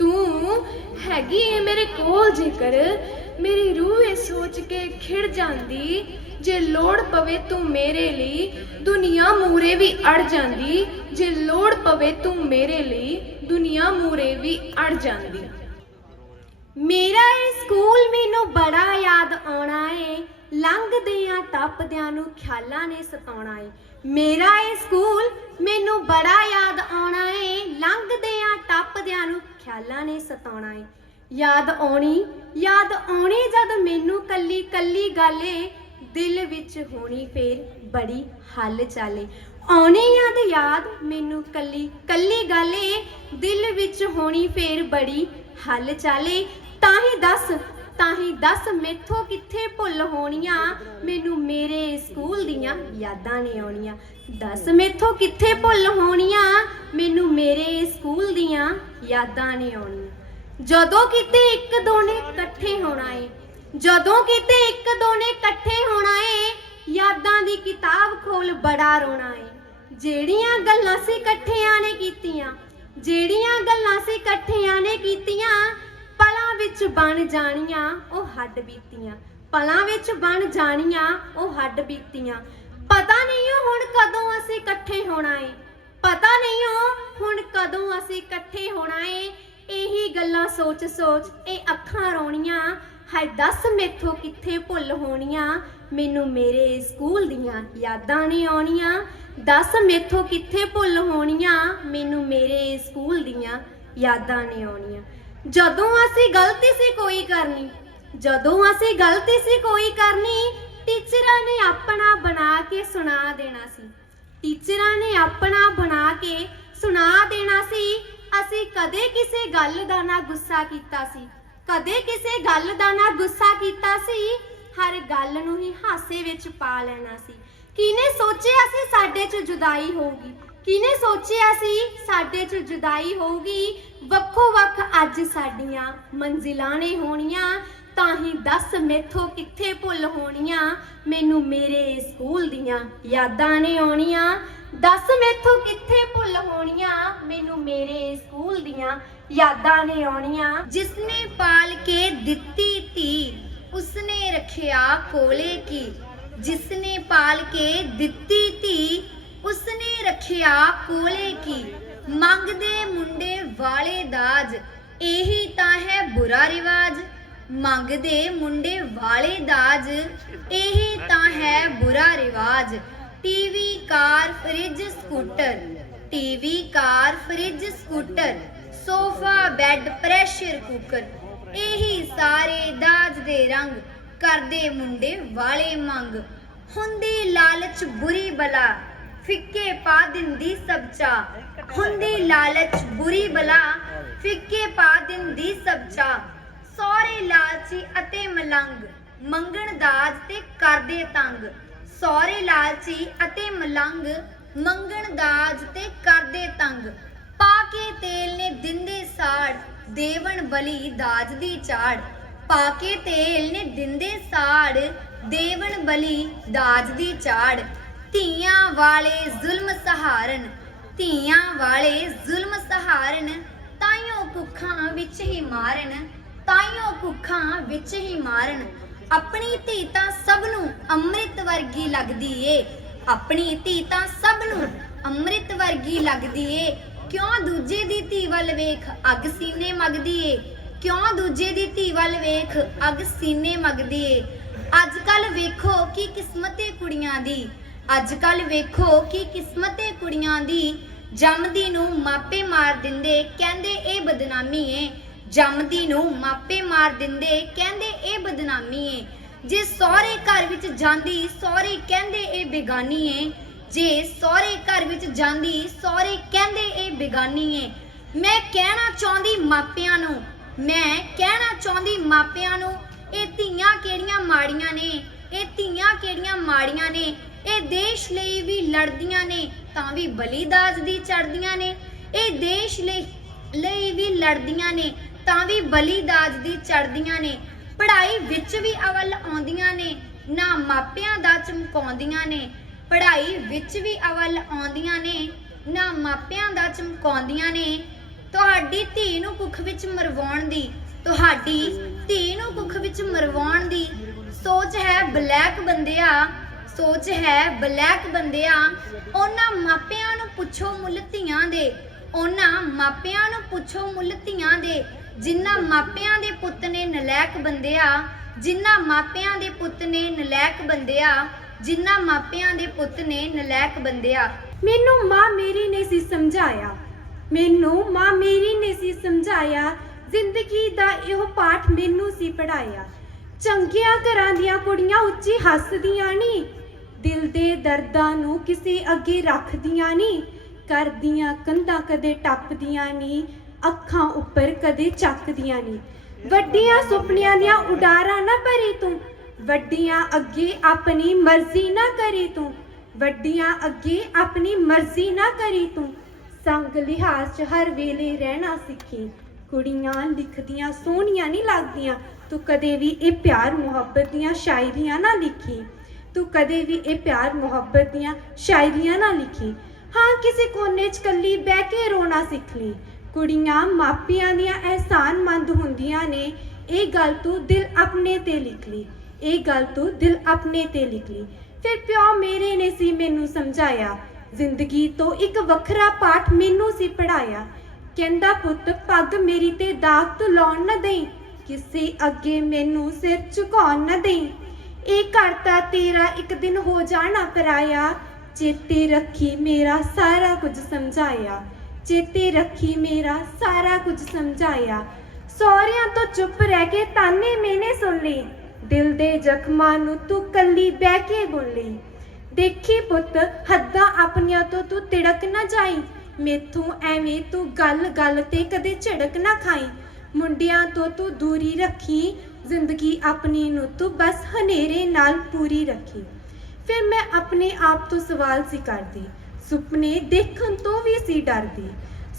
ਤੂੰ ਹੈਗੀ ਏ ਮੇਰੇ ਕੋਲ ਜੇਕਰ, ਮੇਰੀ ਰੂਹ ਇਹ ਸੋਚ ਕੇ ਖਿੜ ਜਾਂਦੀ, ਜੇ ਲੋੜ ਪਵੇ ਤੂੰ ਮੇਰੇ ਲਈ, ਦੁਨੀਆ ਮੂਰੇ ਵੀ ਅੜ ਜਾਂਦੀ, ਜੇ ਲੋੜ ਪਵੇ ਤੂੰ ਮੇਰੇ ਲਈ, ਦੁਨੀਆ ਮੂਰੇ ਵੀ ਅੜ ਜਾਂਦੀ। ਮੇਰਾ ਇਹ ਸਕੂਲ ਮੈਨੂੰ ਬੜਾ ਯਾਦ ਆਉਣਾ ਏ, ਲੰਘਦਿਆਂ ਟੱਪਦਿਆਂ ਨੂੰ ਖਿਆਲਾਂ ਨੇ ਸਤਾਉਣਾ ਏ। ਮੇਰਾ ਇਹ ਸਕੂਲ ਮੈਨੂੰ ਬੜਾ ਯਾਦ ਆਉਣਾ ਏ, ਲੰਘਦਿਆਂ ਟੱਪਦਿਆਂ ਨੂੰ ਖਿਆਲਾਂ ਨੇ ਸਤਾਉਣਾ ਏ। ਯਾਦ ਆਉਣੀ ਯਾਦ ਆਉਣੀ ਜਦ ਮੈਨੂੰ ਕੱਲੀ ਕੱਲੀ ਗਾਲੇ ਦਿਲ ਵਿੱਚ ਹੋਣੀ ਫੇਰ ਬੜੀ ਹੱਲ ਚਾਲੇ ਆਉਣੀ ਯਾਦ ਯਾਦ ਮੈਨੂੰ ਕੱਲੀ ਕੱਲੀ ਗਾਲੇ ਦਿਲ ਵਿੱਚ ਹੋਣੀ ਫੇਰ ਬੜੀ ਹੱਲ ਚਾਲੇ ਤਾਂ ਹੀ ਦੱਸ ਤਾਂ ਹੀ ਦੱਸ ਮੈਥੋਂ ਕਿੱਥੇ ਭੁੱਲ ਹੋਣੀਆਂ? ਮੈਨੂੰ ਮੇਰੇ ਸਕੂਲ ਦੀਆਂ ਯਾਦਾਂ ਨੇ ਆਉਣੀਆਂ। ਦੱਸ ਮੈਥੋਂ ਕਿੱਥੇ ਭੁੱਲ ਹੋਣੀਆਂ? ਮੈਨੂੰ ਮੇਰੇ ਸਕੂਲ ਦੀਆਂ ਯਾਦਾਂ ਨੇ ਆਉਣੀਆਂ। ਜਦੋਂ ਕਿਤੇ ਇੱਕ ਦੋ ਇਕੱਠੇ ਹੋਣਾ ਏ ਜਦੋਂ ਕਿਤੇ ਇੱਕ ਦੋ ਇਕੱਠੇ ਹੋਣਾ ਏ ਯਾਦਾਂ ਦੀ ਕਿਤਾਬ ਖੋਲ ਬੜਾ ਰੋਣਾ ਏ। ਜਿਹੜੀਆਂ ਗੱਲਾਂ ਸੀ ਇਕੱਠਿਆਂ ਨੇ ਕੀਤੀਆਂ, ਜਿਹੜੀਆਂ ਗੱਲਾਂ ਸੀ ਇਕੱਠਿਆਂ ਨੇ ਕੀਤੀਆਂ ਵਿੱਚ ਬਣ ਜਾਣੀਆਂ, ਉਹ ਹੱਡ ਬੀਤੀਆਂ। ਪਲਾਂ ਵਿੱਚ ਬਣ ਜਾਣੀਆਂ, ਉਹ ਹੱਡ ਬੀਤੀਆਂ। ਪਤਾ ਨਹੀਂ ਹੁਣ ਕਦੋਂ ਅਸੀਂ ਇਕੱਠੇ ਹੋਣਾ ਏ। ਪਤਾ ਨਹੀਂ ਹੁਣ ਕਦੋਂ ਅਸੀਂ ਇਕੱਠੇ ਹੋਣਾ ਏ। ਇਹੀ ਗੱਲਾਂ ਸੋਚ ਸੋਚ ਇਹ ਅੱਖਾਂ ਰੋਣੀਆਂ। ਹਾਏ ਦੱਸ ਮੈਥੋਂ ਕਿੱਥੇ ਭੁੱਲ ਹੋਣੀਆਂ। ਮੈਨੂੰ ਮੇਰੇ ਸਕੂਲ ਦੀਆਂ ਯਾਦਾਂ ਨੇ ਆਉਣੀਆਂ। ਦੱਸ ਮੈਥੋਂ ਕਿੱਥੇ ਭੁੱਲ ਹੋਣੀਆਂ। ਮੈਨੂੰ ਮੇਰੇ ਸਕੂਲ ਦੀਆਂ ਯਾਦਾਂ ਨੇ ਆਉਣੀਆਂ। ਜਦੋਂ ਅਸੀਂ ਗਲਤੀ ਸੀ ਕੋਈ ਕਰਨੀ, ਜਦੋਂ ਅਸੀਂ ਗਲਤੀ ਸੀ ਕੋਈ ਕਰਨੀ, ਟੀਚਰਾਂ ਨੇ ਆਪਣਾ ਬਣਾ ਕੇ ਸੁਣਾ ਦੇਣਾ ਸੀ। ਟੀਚਰਾਂ ਨੇ ਆਪਣਾ ਬਣਾ ਕੇ ਸੁਣਾ ਦੇਣਾ ਸੀ। ਅਸੀਂ ਕਦੇ ਕਿਸੇ ਗੱਲ ਦਾ ਨਾ ਗੁੱਸਾ ਕੀਤਾ ਸੀ। ਕਦੇ ਕਿਸੇ ਗੱਲ ਦਾ ਨਾ ਗੁੱਸਾ ਕੀਤਾ ਸੀ। ਹਰ ਗੱਲ ਨੂੰ ਹੀ ਹਾਸੇ ਵਿੱਚ ਪਾ ਲੈਣਾ ਸੀ। ਕਿਨੇ ਸੋਚਿਆ ਸੀ ਸਾਡੇ 'ਚ ਜੁਦਾਈ ਹੋਊਗੀ? ਕਿਨੇ ਸੋਚਿਆ ਸੀ ਸਾਡੇ 'ਚ ਜੁਦਾਈ ਹੋਊਗੀ? ਵੱਖੋ ਵੱਖ ਅੱਜ ਸਾਡੀਆਂ ਮੰਜ਼ਿਲਾਂ ਨੇ ਹੋਣੀਆਂ। ਤਾਂ ਹੀ ਦੱਸ ਮੈਥੋਂ ਕਿੱਥੇ ਭੁੱਲ ਹੋਣੀਆਂ? ਮੈਨੂੰ ਮੇਰੇ ਸਕੂਲ ਦੀਆਂ ਯਾਦਾਂ ਨੇ ਆਉਣੀਆਂ। ਦੱਸ ਮੈਥੋਂ ਕਿੱਥੇ ਭੁੱਲ ਹੋਣੀਆਂ? ਮੈਨੂੰ ਮੇਰੇ ਸਕੂਲ ਦੀਆਂ ਯਾਦਾਂ ਨੇ ਆਉਣੀਆਂ। ਜਿਸਨੇ ਪਾਲ ਕੇ ਦਿੱਤੀ ਧੀ ਉਸਨੇ ਰੱਖਿਆ ਕੋਲੇ ਕੀ? ਜਿਸਨੇ ਪਾਲ ਕੇ ਦਿੱਤੀ ਧੀ ਉਸਨੇ ਰੱਖਿਆ ਕੋਲੇ ਕੀ? ਮੰਗਦੇ ਮੁੰਡੇ ਵਾਲੇ ਦਾਜ, ਇਹੀ ਤਾਂ ਹੈ ਬੁਰਾ ਰਿਵਾਜ। ਮੰਗਦੇ ਮੁੰਡੇ ਵਾਲੇ ਦਾਜ, ਇਹੀ ਤਾਂ ਹੈ ਬੁਰਾ ਰਿਵਾਜ। TV car, fridge, scooter, TV car, fridge, scooter, sofa, bed, pressure cooker, ਇਹੀ ਸਾਰੇ ਦਾਜ ਦੇ ਰੰਗ ਕਰਦੇ ਮੁੰਡੇ ਵਾਲੇ ਮੰਗ। ਹੁੰਦੀ ਲਾਲਚ ਬੁਰੀ ਬਲਾ ਫਿੱਕੇ ਪਾ ਦਿੰਦੀ ਸਬਚਾ ਹੁੰਦੀ ਲਾਲਚ, ਬੁਰੀ ਬਲਾ, ਫਿੱਕੇ ਪਾ ਦਿੰਦੀ ਸਭ ਚਾਹ ਲਾਲਚੀ ਅਤੇ ਮਲੰਗ, ਮੰਗਣ ਦਾਜ ਤੇ ਕਰਦੇ ਤੰਗ। ਸੋਰੇ ਲਾਲਚੀ ਅਤੇ ਮਲੰਗ, ਮੰਗਣ ਦਾਜ ਤੇ ਕਰਦੇ ਤੰਗ। ਪਾ ਕੇ ਤੇਲ ਨੇ ਦਿੰਦੇ ਸਾੜ, ਦੇਵਣ ਬਲੀ ਦਾਜ ਦੀ ਚਾੜ। ਪਾ ਕੇ ਤੇਲ ਨੇ ਦਿੰਦੇ ਸਾੜ, ਦੇਵਣ ਬਲੀ ਦਾਜ ਦੀ ਚਾੜ। ਧੀਆਂ ਵਾਲੇ ਜ਼ੁਲਮ ਸਹਾਰਨ, ਧੀਆਂ ਵਾਲੇ ਜ਼ੁਲਮ ਸਹਾਰਨ, ਤਾਈਓ ਕੁੱਖਾਂ ਵਿੱਚ ਹੀ ਮਾਰਨ, ਤਾਈਓ ਕੁੱਖਾਂ ਵਿੱਚ ਹੀ ਮਾਰਨ। ਆਪਣੀ ਧੀ ਤਾਂ ਸਭ ਨੂੰ ਅੰਮ੍ਰਿਤ ਵਰਗੀ ਲੱਗਦੀ ਏ। ਆਪਣੀ ਧੀ ਤਾਂ ਸਭ ਨੂੰ ਅੰਮ੍ਰਿਤ ਵਰਗੀ ਲੱਗਦੀ ਏ। ਕਿਉਂ ਦੂਜੇ ਦੀ ਧੀ ਵੱਲ ਵੇਖ ਅੱਗ ਸੀਨੇ ਮਗਦੀ ਏ? ਕਿਉਂ ਦੂਜੇ ਦੀ ਧੀ ਵੱਲ ਵੇਖ ਅੱਗ ਸੀਨੇ ਮਗਦੀ ਏ? ਅੱਜ ਕੱਲ ਵੇਖੋ ਕੀ ਕਿਸਮਤ ਏ ਕੁੜੀਆਂ ਦੀ। ਅੱਜ ਕੱਲ ਵੇਖੋ ਕਿ ਕਿਸਮਤ ਏ ਕੁੜੀਆਂ ਦੀ ਜੰਮਦੀ ਨੂੰ ਮਾਪੇ ਮਾਰ ਦਿੰਦੇ, ਕਹਿੰਦੇ ਇਹ ਬਦਨਾਮੀ ਏ। ਜੰਮਦੀ ਨੂੰ ਮਾਪੇ ਮਾਰ ਦਿੰਦੇ, ਕਹਿੰਦੇ ਇਹ ਬਦਨਾਮੀ ਏ। ਜੇ ਸਹੁਰੇ ਘਰ ਵਿੱਚ ਜਾਂਦੀ, ਸਹੁਰੇ ਕਹਿੰਦੇ ਇਹ ਬੇਗਾਨੀ ਏ। ਜੇ ਸਹੁਰੇ ਘਰ ਵਿੱਚ ਜਾਂਦੀ, ਸਹੁਰੇ ਕਹਿੰਦੇ ਇਹ ਬੇਗਾਨੀ ਏ। ਮੈਂ ਕਹਿਣਾ ਚਾਹੁੰਦੀ ਮਾਪਿਆਂ ਨੂੰ, ਮੈਂ ਕਹਿਣਾ ਚਾਹੁੰਦੀ ਮਾਪਿਆਂ ਨੂੰ, ਇਹ ਧੀਆਂ ਕਿਹੜੀਆਂ ਮਾੜੀਆਂ ਨੇ, ਇਹ ਧੀਆਂ ਕਿਹੜੀਆਂ ਮਾੜੀਆਂ ਨੇ ਇਹ ਦੇਸ਼ ਲਈ ਵੀ ਲੜਦੀਆਂ ਨੇ, ਤਾਂ ਵੀ ਬਲੀਦਾਜ ਦੀ ਚੜਦੀਆਂ ਨੇ। ਇਹ ਦੇਸ਼ ਲਈ ਲਈ ਵੀ ਲੜਦੀਆਂ ਨੇ, ਤਾਂ ਵੀ ਬਲੀਦਾਜ ਦੀ ਚੜਦੀਆਂ ਨੇ। ਪੜ੍ਹਾਈ ਵਿੱਚ ਵੀ ਅਵਲ ਆਉਂਦੀਆਂ ਨੇ, ਨਾ ਮਾਪਿਆਂ ਦਾ ਚਮਕਾਉਂਦੀਆਂ ਨੇ। ਪੜ੍ਹਾਈ ਵਿੱਚ ਵੀ ਅਵਲ ਆਉਂਦੀਆਂ ਨੇ, ਨਾ ਮਾਪਿਆਂ ਦਾ ਚਮਕਾਉਂਦੀਆਂ ਨੇ। ਤੁਹਾਡੀ ਧੀ ਨੂੰ ਕੁੱਖ ਵਿੱਚ ਮਰਵਾਉਣ ਦੀ, ਤੁਹਾਡੀ ਧੀ ਨੂੰ ਕੁੱਖ ਵਿੱਚ ਮਰਵਾਉਣ ਦੀ ਸੋਚ ਹੈ ਬਲੈਕ ਬੰਦਿਆ। ਸੋਚ ਹੈ, ਬਲੈਕ ਬੰਦਿਆਂ, ਉਹਨਾਂ ਮਾਪਿਆਂ ਨੂੰ ਪੁੱਛੋ ਮੁੱਲ ਧੀਆਂ ਦੇ। ਉਹਨਾਂ ਮਾਪਿਆਂ ਨੂੰ ਪੁੱਛੋ ਮੁੱਲ ਧੀਆਂ ਦੇ। ਜਿਨ੍ਹਾਂ ਮਾਪਿਆਂ ਦੇ ਪੁੱਤ ਨੇ ਨਲਾਇਕ ਬੰਦਿਆ ਜਿਨ੍ਹਾਂ ਮਾਪਿਆਂ ਦੇ ਪੁੱਤ ਨੇ ਨਲਾਇਕ ਬੰਦਿਆ ਜਿਨ੍ਹਾਂ ਮਾਪਿਆਂ ਦੇ ਪੁੱਤ ਨੇ ਨਲਾਇਕ ਬੰਦਿਆ। ਮੈਨੂੰ ਮਾਂ ਮੇਰੀ ਨੇ ਸੀ ਸਮਝਾਇਆ। ਮੈਨੂੰ ਮਾਂ ਮੇਰੀ ਨੇ ਸੀ ਸਮਝਾਇਆ। ਜ਼ਿੰਦਗੀ ਦਾ ਇਹੋ ਪਾਠ ਮੈਨੂੰ ਸੀ ਪੜਾਇਆ ਚੰਗੀਆਂ ਘਰਾਂ ਦੀਆਂ ਕੁੜੀਆਂ ਉੱਚੀ ਹੱਸਦੀਆਂ ਨਹੀਂ ਦਿਲ ਦੇ ਦਰਦਾਂ ਨੂੰ ਕਿਸੇ ਅੱਗੇ ਰੱਖਦੀਆਂ ਨਹੀਂ ਕਰਦੀਆਂ ਕੰਧਾਂ ਕਦੇ ਟੱਪਦੀਆਂ ਨਹੀਂ ਅੱਖਾਂ ਉੱਪਰ ਕਦੇ ਚੱਕਦੀਆਂ ਨਹੀਂ ਵੱਡੀਆਂ ਸੁਪਨਿਆਂ ਦੀਆਂ ਉਡਾਰਾਂ ਨਾ ਭਰੇ ਤੂੰ, ਵੱਡੀਆਂ ਅੱਗੇ ਆਪਣੀ ਮਰਜ਼ੀ ਨਾ ਕਰੀ ਤੂੰ, ਵੱਡੀਆਂ ਅੱਗੇ ਆਪਣੀ ਮਰਜ਼ੀ ਨਾ ਕਰੀ ਤੂੰ। ਸੰਗ ਲਿਹਾਜ਼ 'ਚ ਹਰ ਵੇਲੇ ਰਹਿਣਾ ਸਿੱਖੀ, ਕੁੜੀਆਂ ਲਿਖਦੀਆਂ ਸੋਹਣੀਆਂ ਨਹੀਂ ਲੱਗਦੀਆਂ, ਤੂੰ ਕਦੇ ਵੀ ਇਹ ਪਿਆਰ ਮੁਹੱਬਤ ਦੀਆਂ ਸ਼ਾਇਰੀਆਂ ਨਾ ਲਿਖੀ। ਤੂੰ ਕਦੇ ਵੀ ਇਹ ਪਿਆਰ, ਮੁਹੱਬਤ ਦੀਆਂ ਸ਼ਾਇਰੀਆਂ ਨਾ ਲਿਖੀ। ਹਾਂ, ਕਿਸੇ ਕੋਨੇ 'ਚ ਕੱਲੀ ਬਹਿ ਕੇ ਰੋਣਾ ਸਿੱਖ ਲਈ। ਕੁੜੀਆਂ ਮਾਪਿਆਂ ਦੀਆਂ ਅਹਿਸਾਨਮੰਦ ਹੁੰਦੀਆਂ ਨੇ। ਇਹ ਗੱਲ ਤੂੰ ਦਿਲ ਆਪਣੇ ਤੇ ਲਿਖ ਲਈ। ਇਹ ਗੱਲ ਤੂੰ ਦਿਲ ਆਪਣੇ ਤੇ ਲਿਖ ਲਈ। ਫਿਰ ਪਿਓ ਮੇਰੇ ਨੇ ਸੀ ਮੈਨੂੰ ਸਮਝਾਇਆ। ਜ਼ਿੰਦਗੀ ਤੋਂ ਇੱਕ ਵੱਖਰਾ ਪਾਠ ਮੈਨੂੰ ਸੀ ਪੜਾਇਆ ਕਹਿੰਦਾ, ਪੁੱਤ, ਪੱਗ ਮੇਰੀ ਤੇ ਦਾਗ ਤੂੰ ਲਾਉਣ ਨਾ ਦੇਈ। ਕਿਸੇ ਅੱਗੇ ਮੈਨੂੰ ਸਿਰ ਝੁਕਾਉਣ ਨਾ ਦੇਈ। ਇਹ ਘਰ ਤਾਂ ਤੇਰਾ ਇੱਕ ਦਿਨ ਹੋ ਜਾਣਾ ਪਰਾਇਆ। ਚੇਤੇ ਰੱਖੀ ਮੇਰਾ ਸਾਰਾ ਕੁਝ ਸਮਝਾਇਆ। ਚੇਤੇ ਰੱਖੀ ਮੇਰਾ ਸਾਰਾ ਕੁਝ ਸਮਝਾਇਆ। ਸਹੁਰਿਆਂ ਤੋਂ ਚੁੱਪ ਰਹਿ ਕੇ ਤਾਨੇ ਮੈਨੇ ਸੁਣ ਲਈ ਦਿਲ ਦੇ ਜ਼ਖਮਾਂ ਨੂੰ ਤੂੰ ਕੱਲੀ ਬਹਿ ਕੇ ਬੋਲੀ ਦੇਖੀ ਪੁੱਤ, ਹੱਦਾਂ ਆਪਣੀਆਂ ਤੋਂ ਤੂੰ ਤਿੜਕ ਨਾ ਜਾਈ। ਮੇਥੋਂ ਐਵੇਂ ਤੂੰ ਗੱਲ ਗੱਲ ਤੇ ਕਦੇ ਝੜਕ ਨਾ ਖਾਈ। ਮੁੰਡਿਆਂ ਤੋਂ ਤੂੰ ਦੂਰੀ ਰੱਖੀ ਜ਼ਿੰਦਗੀ ਆਪਣੀ ਨੂੰ ਤੂੰ ਬਸ ਹਨੇਰੇ ਨਾਲ ਪੂਰੀ ਰੱਖੀ। ਫਿਰ ਮੈਂ ਆਪਣੇ ਆਪ ਤੋਂ ਸਵਾਲ ਸੀ ਕਰਦੀ, ਸੁਪਨੇ ਦੇਖਣ ਤੋਂ ਵੀ ਸੀ ਡਰਦੀ,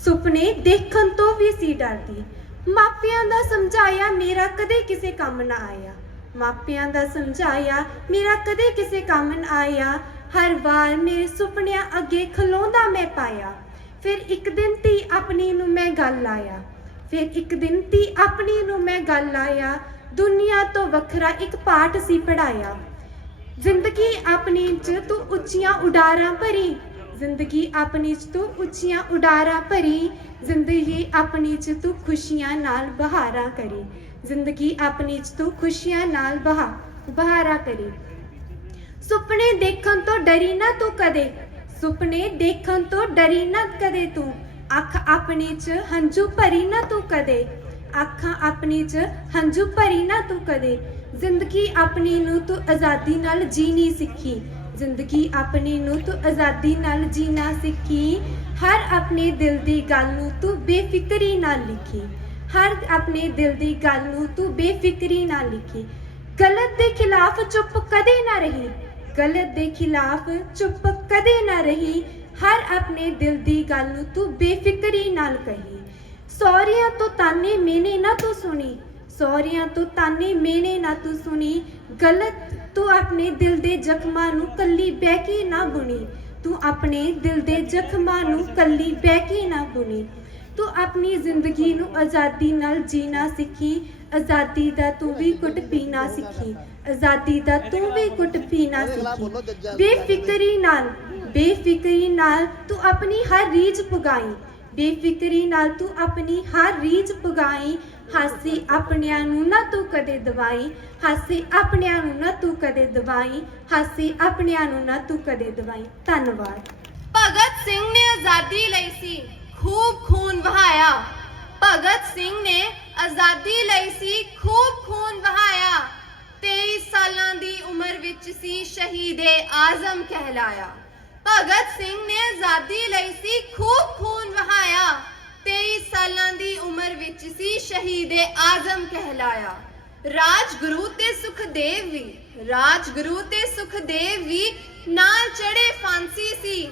ਸੁਪਨੇ ਦੇਖਣ ਤੋਂ ਵੀ ਸੀ ਡਰਦੀ। ਮਾਪਿਆਂ ਦਾ ਸਮਝਾਇਆ ਮੇਰਾ ਕਦੇ ਕਿਸੇ ਕੰਮ ਨਾ ਆਇਆ। ਮਾਪਿਆਂ ਦਾ ਸਮਝਾਇਆ ਮੇਰਾ ਕਦੇ ਕਿਸੇ ਕੰਮ ਨਾ ਆਇਆ। ਹਰ ਵਾਰ ਮੇਰੇ ਸੁਪਨਿਆਂ ਅੱਗੇ ਖਲੋਂਦਾ ਮੈਂ ਪਾਇਆ। ਫਿਰ ਇੱਕ ਦਿਨ ਤੀ ਆਪਣੀ ਨੂੰ ਮੈਂ ਗੱਲ ਆਇਆ ਫਿਰ ਇੱਕ ਦਿਨ ਤੀ ਆਪਣੀ ਨੂੰ ਮੈਂ ਗੱਲ ਆਇਆ ਦੁਨੀਆ ਤੋਂ ਵੱਖਰਾ ਇੱਕ ਪਾਠ ਸੀ ਪੜਾਇਆ ਜ਼ਿੰਦਗੀ ਆਪਣੀ ਚ ਤੂੰ ਉੱਚੀਆਂ ਉਡਾਰਾਂ ਭਰੀ। ਜ਼ਿੰਦਗੀ ਆਪਣੀ ਚ ਤੂੰ ਉੱਚੀਆਂ ਉਡਾਰਾਂ ਭਰੀ। ਜ਼ਿੰਦਗੀ ਆਪਣੀ ਚ ਤੂੰ ਖੁਸ਼ੀਆਂ ਨਾਲ ਬਹਾਰਾਂ ਕਰੀ। ਜ਼ਿੰਦਗੀ ਆਪਣੀ ਚ ਤੂੰ ਖੁਸ਼ੀਆਂ ਨਾਲ ਬਹਾ, ਬਹਾਰਾਂ ਕਰੀ। ਸੁਪਨੇ ਦੇਖਣ ਤੋਂ ਡਰੀ ਨਾ ਤੂੰ ਕਦੇ। ਸੁਪਨੇ ਦੇਖਣ ਤੋਂ ਡਰੀ ਨਾ ਕਦੇ ਤੂੰ। ਅੱਖ ਆਪਣੇ ਚ ਹੰਝੂ ਭਰੀ ਨਾ ਤੂੰ ਕਦੇ। ਅੱਖਾਂ ਆਪਣੀ ਚ ਹੰਝੂ ਭਰੀ ਨਾ ਤੂੰ ਕਦੇ। ਜ਼ਿੰਦਗੀ ਆਪਣੀ ਨੂੰ ਤੂੰ ਆਜ਼ਾਦੀ ਨਾਲ ਜੀਣੀ ਸਿੱਖੀ। ਜ਼ਿੰਦਗੀ ਆਪਣੀ ਨੂੰ ਤੂੰ ਆਜ਼ਾਦੀ ਨਾਲ ਜੀਣਾ ਸਿੱਖੀ। ਹਰ ਆਪਣੇ ਦਿਲ ਦੀ ਗੱਲ ਨੂੰ ਤੂੰ ਬੇਫਿਕਰੀ ਨਾਲ ਲਿਖੀ। ਹਰ ਆਪਣੇ ਦਿਲ ਦੀ ਗੱਲ ਨੂੰ ਤੂੰ ਬੇਫਿਕਰੀ ਨਾਲ ਲਿਖੀ। ਗਲਤ ਦੇ ਖਿਲਾਫ ਚੁੱਪ ਕਦੇ ਨਾ ਰਹੀ। ਗਲਤ ਦੇ ਖਿਲਾਫ ਚੁੱਪ ਕਦੇ ਨਾ ਰਹੀ। ਹਰ ਆਪਣੇ ਦਿਲ ਦੀ ਗੱਲ ਨੂੰ ਤੂੰ ਬੇਫਿਕਰੀ ਨਾਲ ਕਹੀ। ਸੌਰੀਆਂ ਤੋਂ ਤਾਨੇ ਮੇਨੇ ਨਾ ਤੂੰ ਸੁਣੀ, ਸੌਰੀਆਂ ਤੋਂ ਤਾਨੇ ਮੇਨੇ ਨਾ ਤੂੰ ਸੁਣੀ, ਗਲਤ ਤੂੰ ਆਪਣੇ ਦਿਲ ਦੇ ਜ਼ਖਮਾਂ ਨੂੰ ਕੱਲੀ ਬਹਿ ਕੇ ਨਾ ਬੁਣੀ ਤੂੰ ਆਪਣੇ ਦਿਲ ਦੇ ਜ਼ਖਮਾਂ ਨੂੰ ਕੱਲੀ ਬਹਿ ਕੇ ਨਾ ਬੁਣੀ ਤੂੰ ਆਪਣੀ ਜ਼ਿੰਦਗੀ ਨੂੰ ਆਜ਼ਾਦੀ ਨਾਲ ਜੀਣਾ ਸਿੱਖੀ, ਆਜ਼ਾਦੀ ਦਾ ਤੂੰ ਵੀ ਕੁੱਟ ਪੀਣਾ ਸਿੱਖੀ, ਆਜ਼ਾਦੀ ਦਾ ਤੂੰ ਵੀ ਕੁੱਟ ਪੀਣਾ ਸਿੱਖੀ, ਬੇਫਿਕਰੀ ਨਾਲ ਬੇਫਿਕਰੀ ਨਾਲ ਤੂੰ ਆਪਣੀ ਹਰ ਰੀਝ ਪੁਗਾਈ ਬੇਫਿਕਰੀ ਨਾਲ ਤੂੰ ਆਪਣੀ ਹਰ ਰੀਝ ਪੁਗਾਈ ਹਾਸੀ ਆਪਣਿਆਂ ਨੂੰ ਨਾ ਤੂੰ ਕਦੇ ਦਵਾਈ, ਹਾਸੀ ਆਪਣਿਆਂ ਨੂੰ ਨਾ ਤੂੰ ਕਦੇ ਦਵਾਈ, ਹਾਸੀ ਆਪਣਿਆਂ ਨੂੰ ਨਾ ਤੂੰ ਕਦੇ ਦਵਾਈ। ਧੰਨਵਾਦ। ਭਗਤ ਸਿੰਘ ਨੇ ਆਜ਼ਾਦੀ ਲਈ ਸੀ, ਖੂਬ ਖੂਨ ਵਹਾਇਆ। ਭਗਤ ਸਿੰਘ ਨੇ ਆਜ਼ਾਦੀ ਲਈ ਸੀ, ਖੂਬ ਖੂਨ ਵਹਾਇਆ। 23 ਸਾਲਾਂ ਦੀ ਉਮਰ ਵਿੱਚ ਸੀ ਸ਼ਹੀਦੇ ਆਜ਼ਮ, ਕਹਿਲਾਇਆ। ਭਗਤ ਸਿੰਘ ਨੇ ਆਜ਼ਾਦੀ ਲਈ ਸੀ ਖੂਬ ਖੂਨ ਵਹਾਇਆ 23 ਸਾਲਾਂ ਦੀ ਉਮਰ ਵਿੱਚ ਸੀ ਸ਼ਹੀਦੇ ਆਜ਼ਮ ਕਹਿਲਾਇਆ। ਰਾਜਗੁਰੂ ਤੇ ਸੁਖਦੇਵ ਵੀ, ਰਾਜਗੁਰੂ ਤੇ ਸੁਖਦੇਵ ਵੀ ਨਾਲ ਚੜੇ ਫਾਂਸੀ ਸੀ।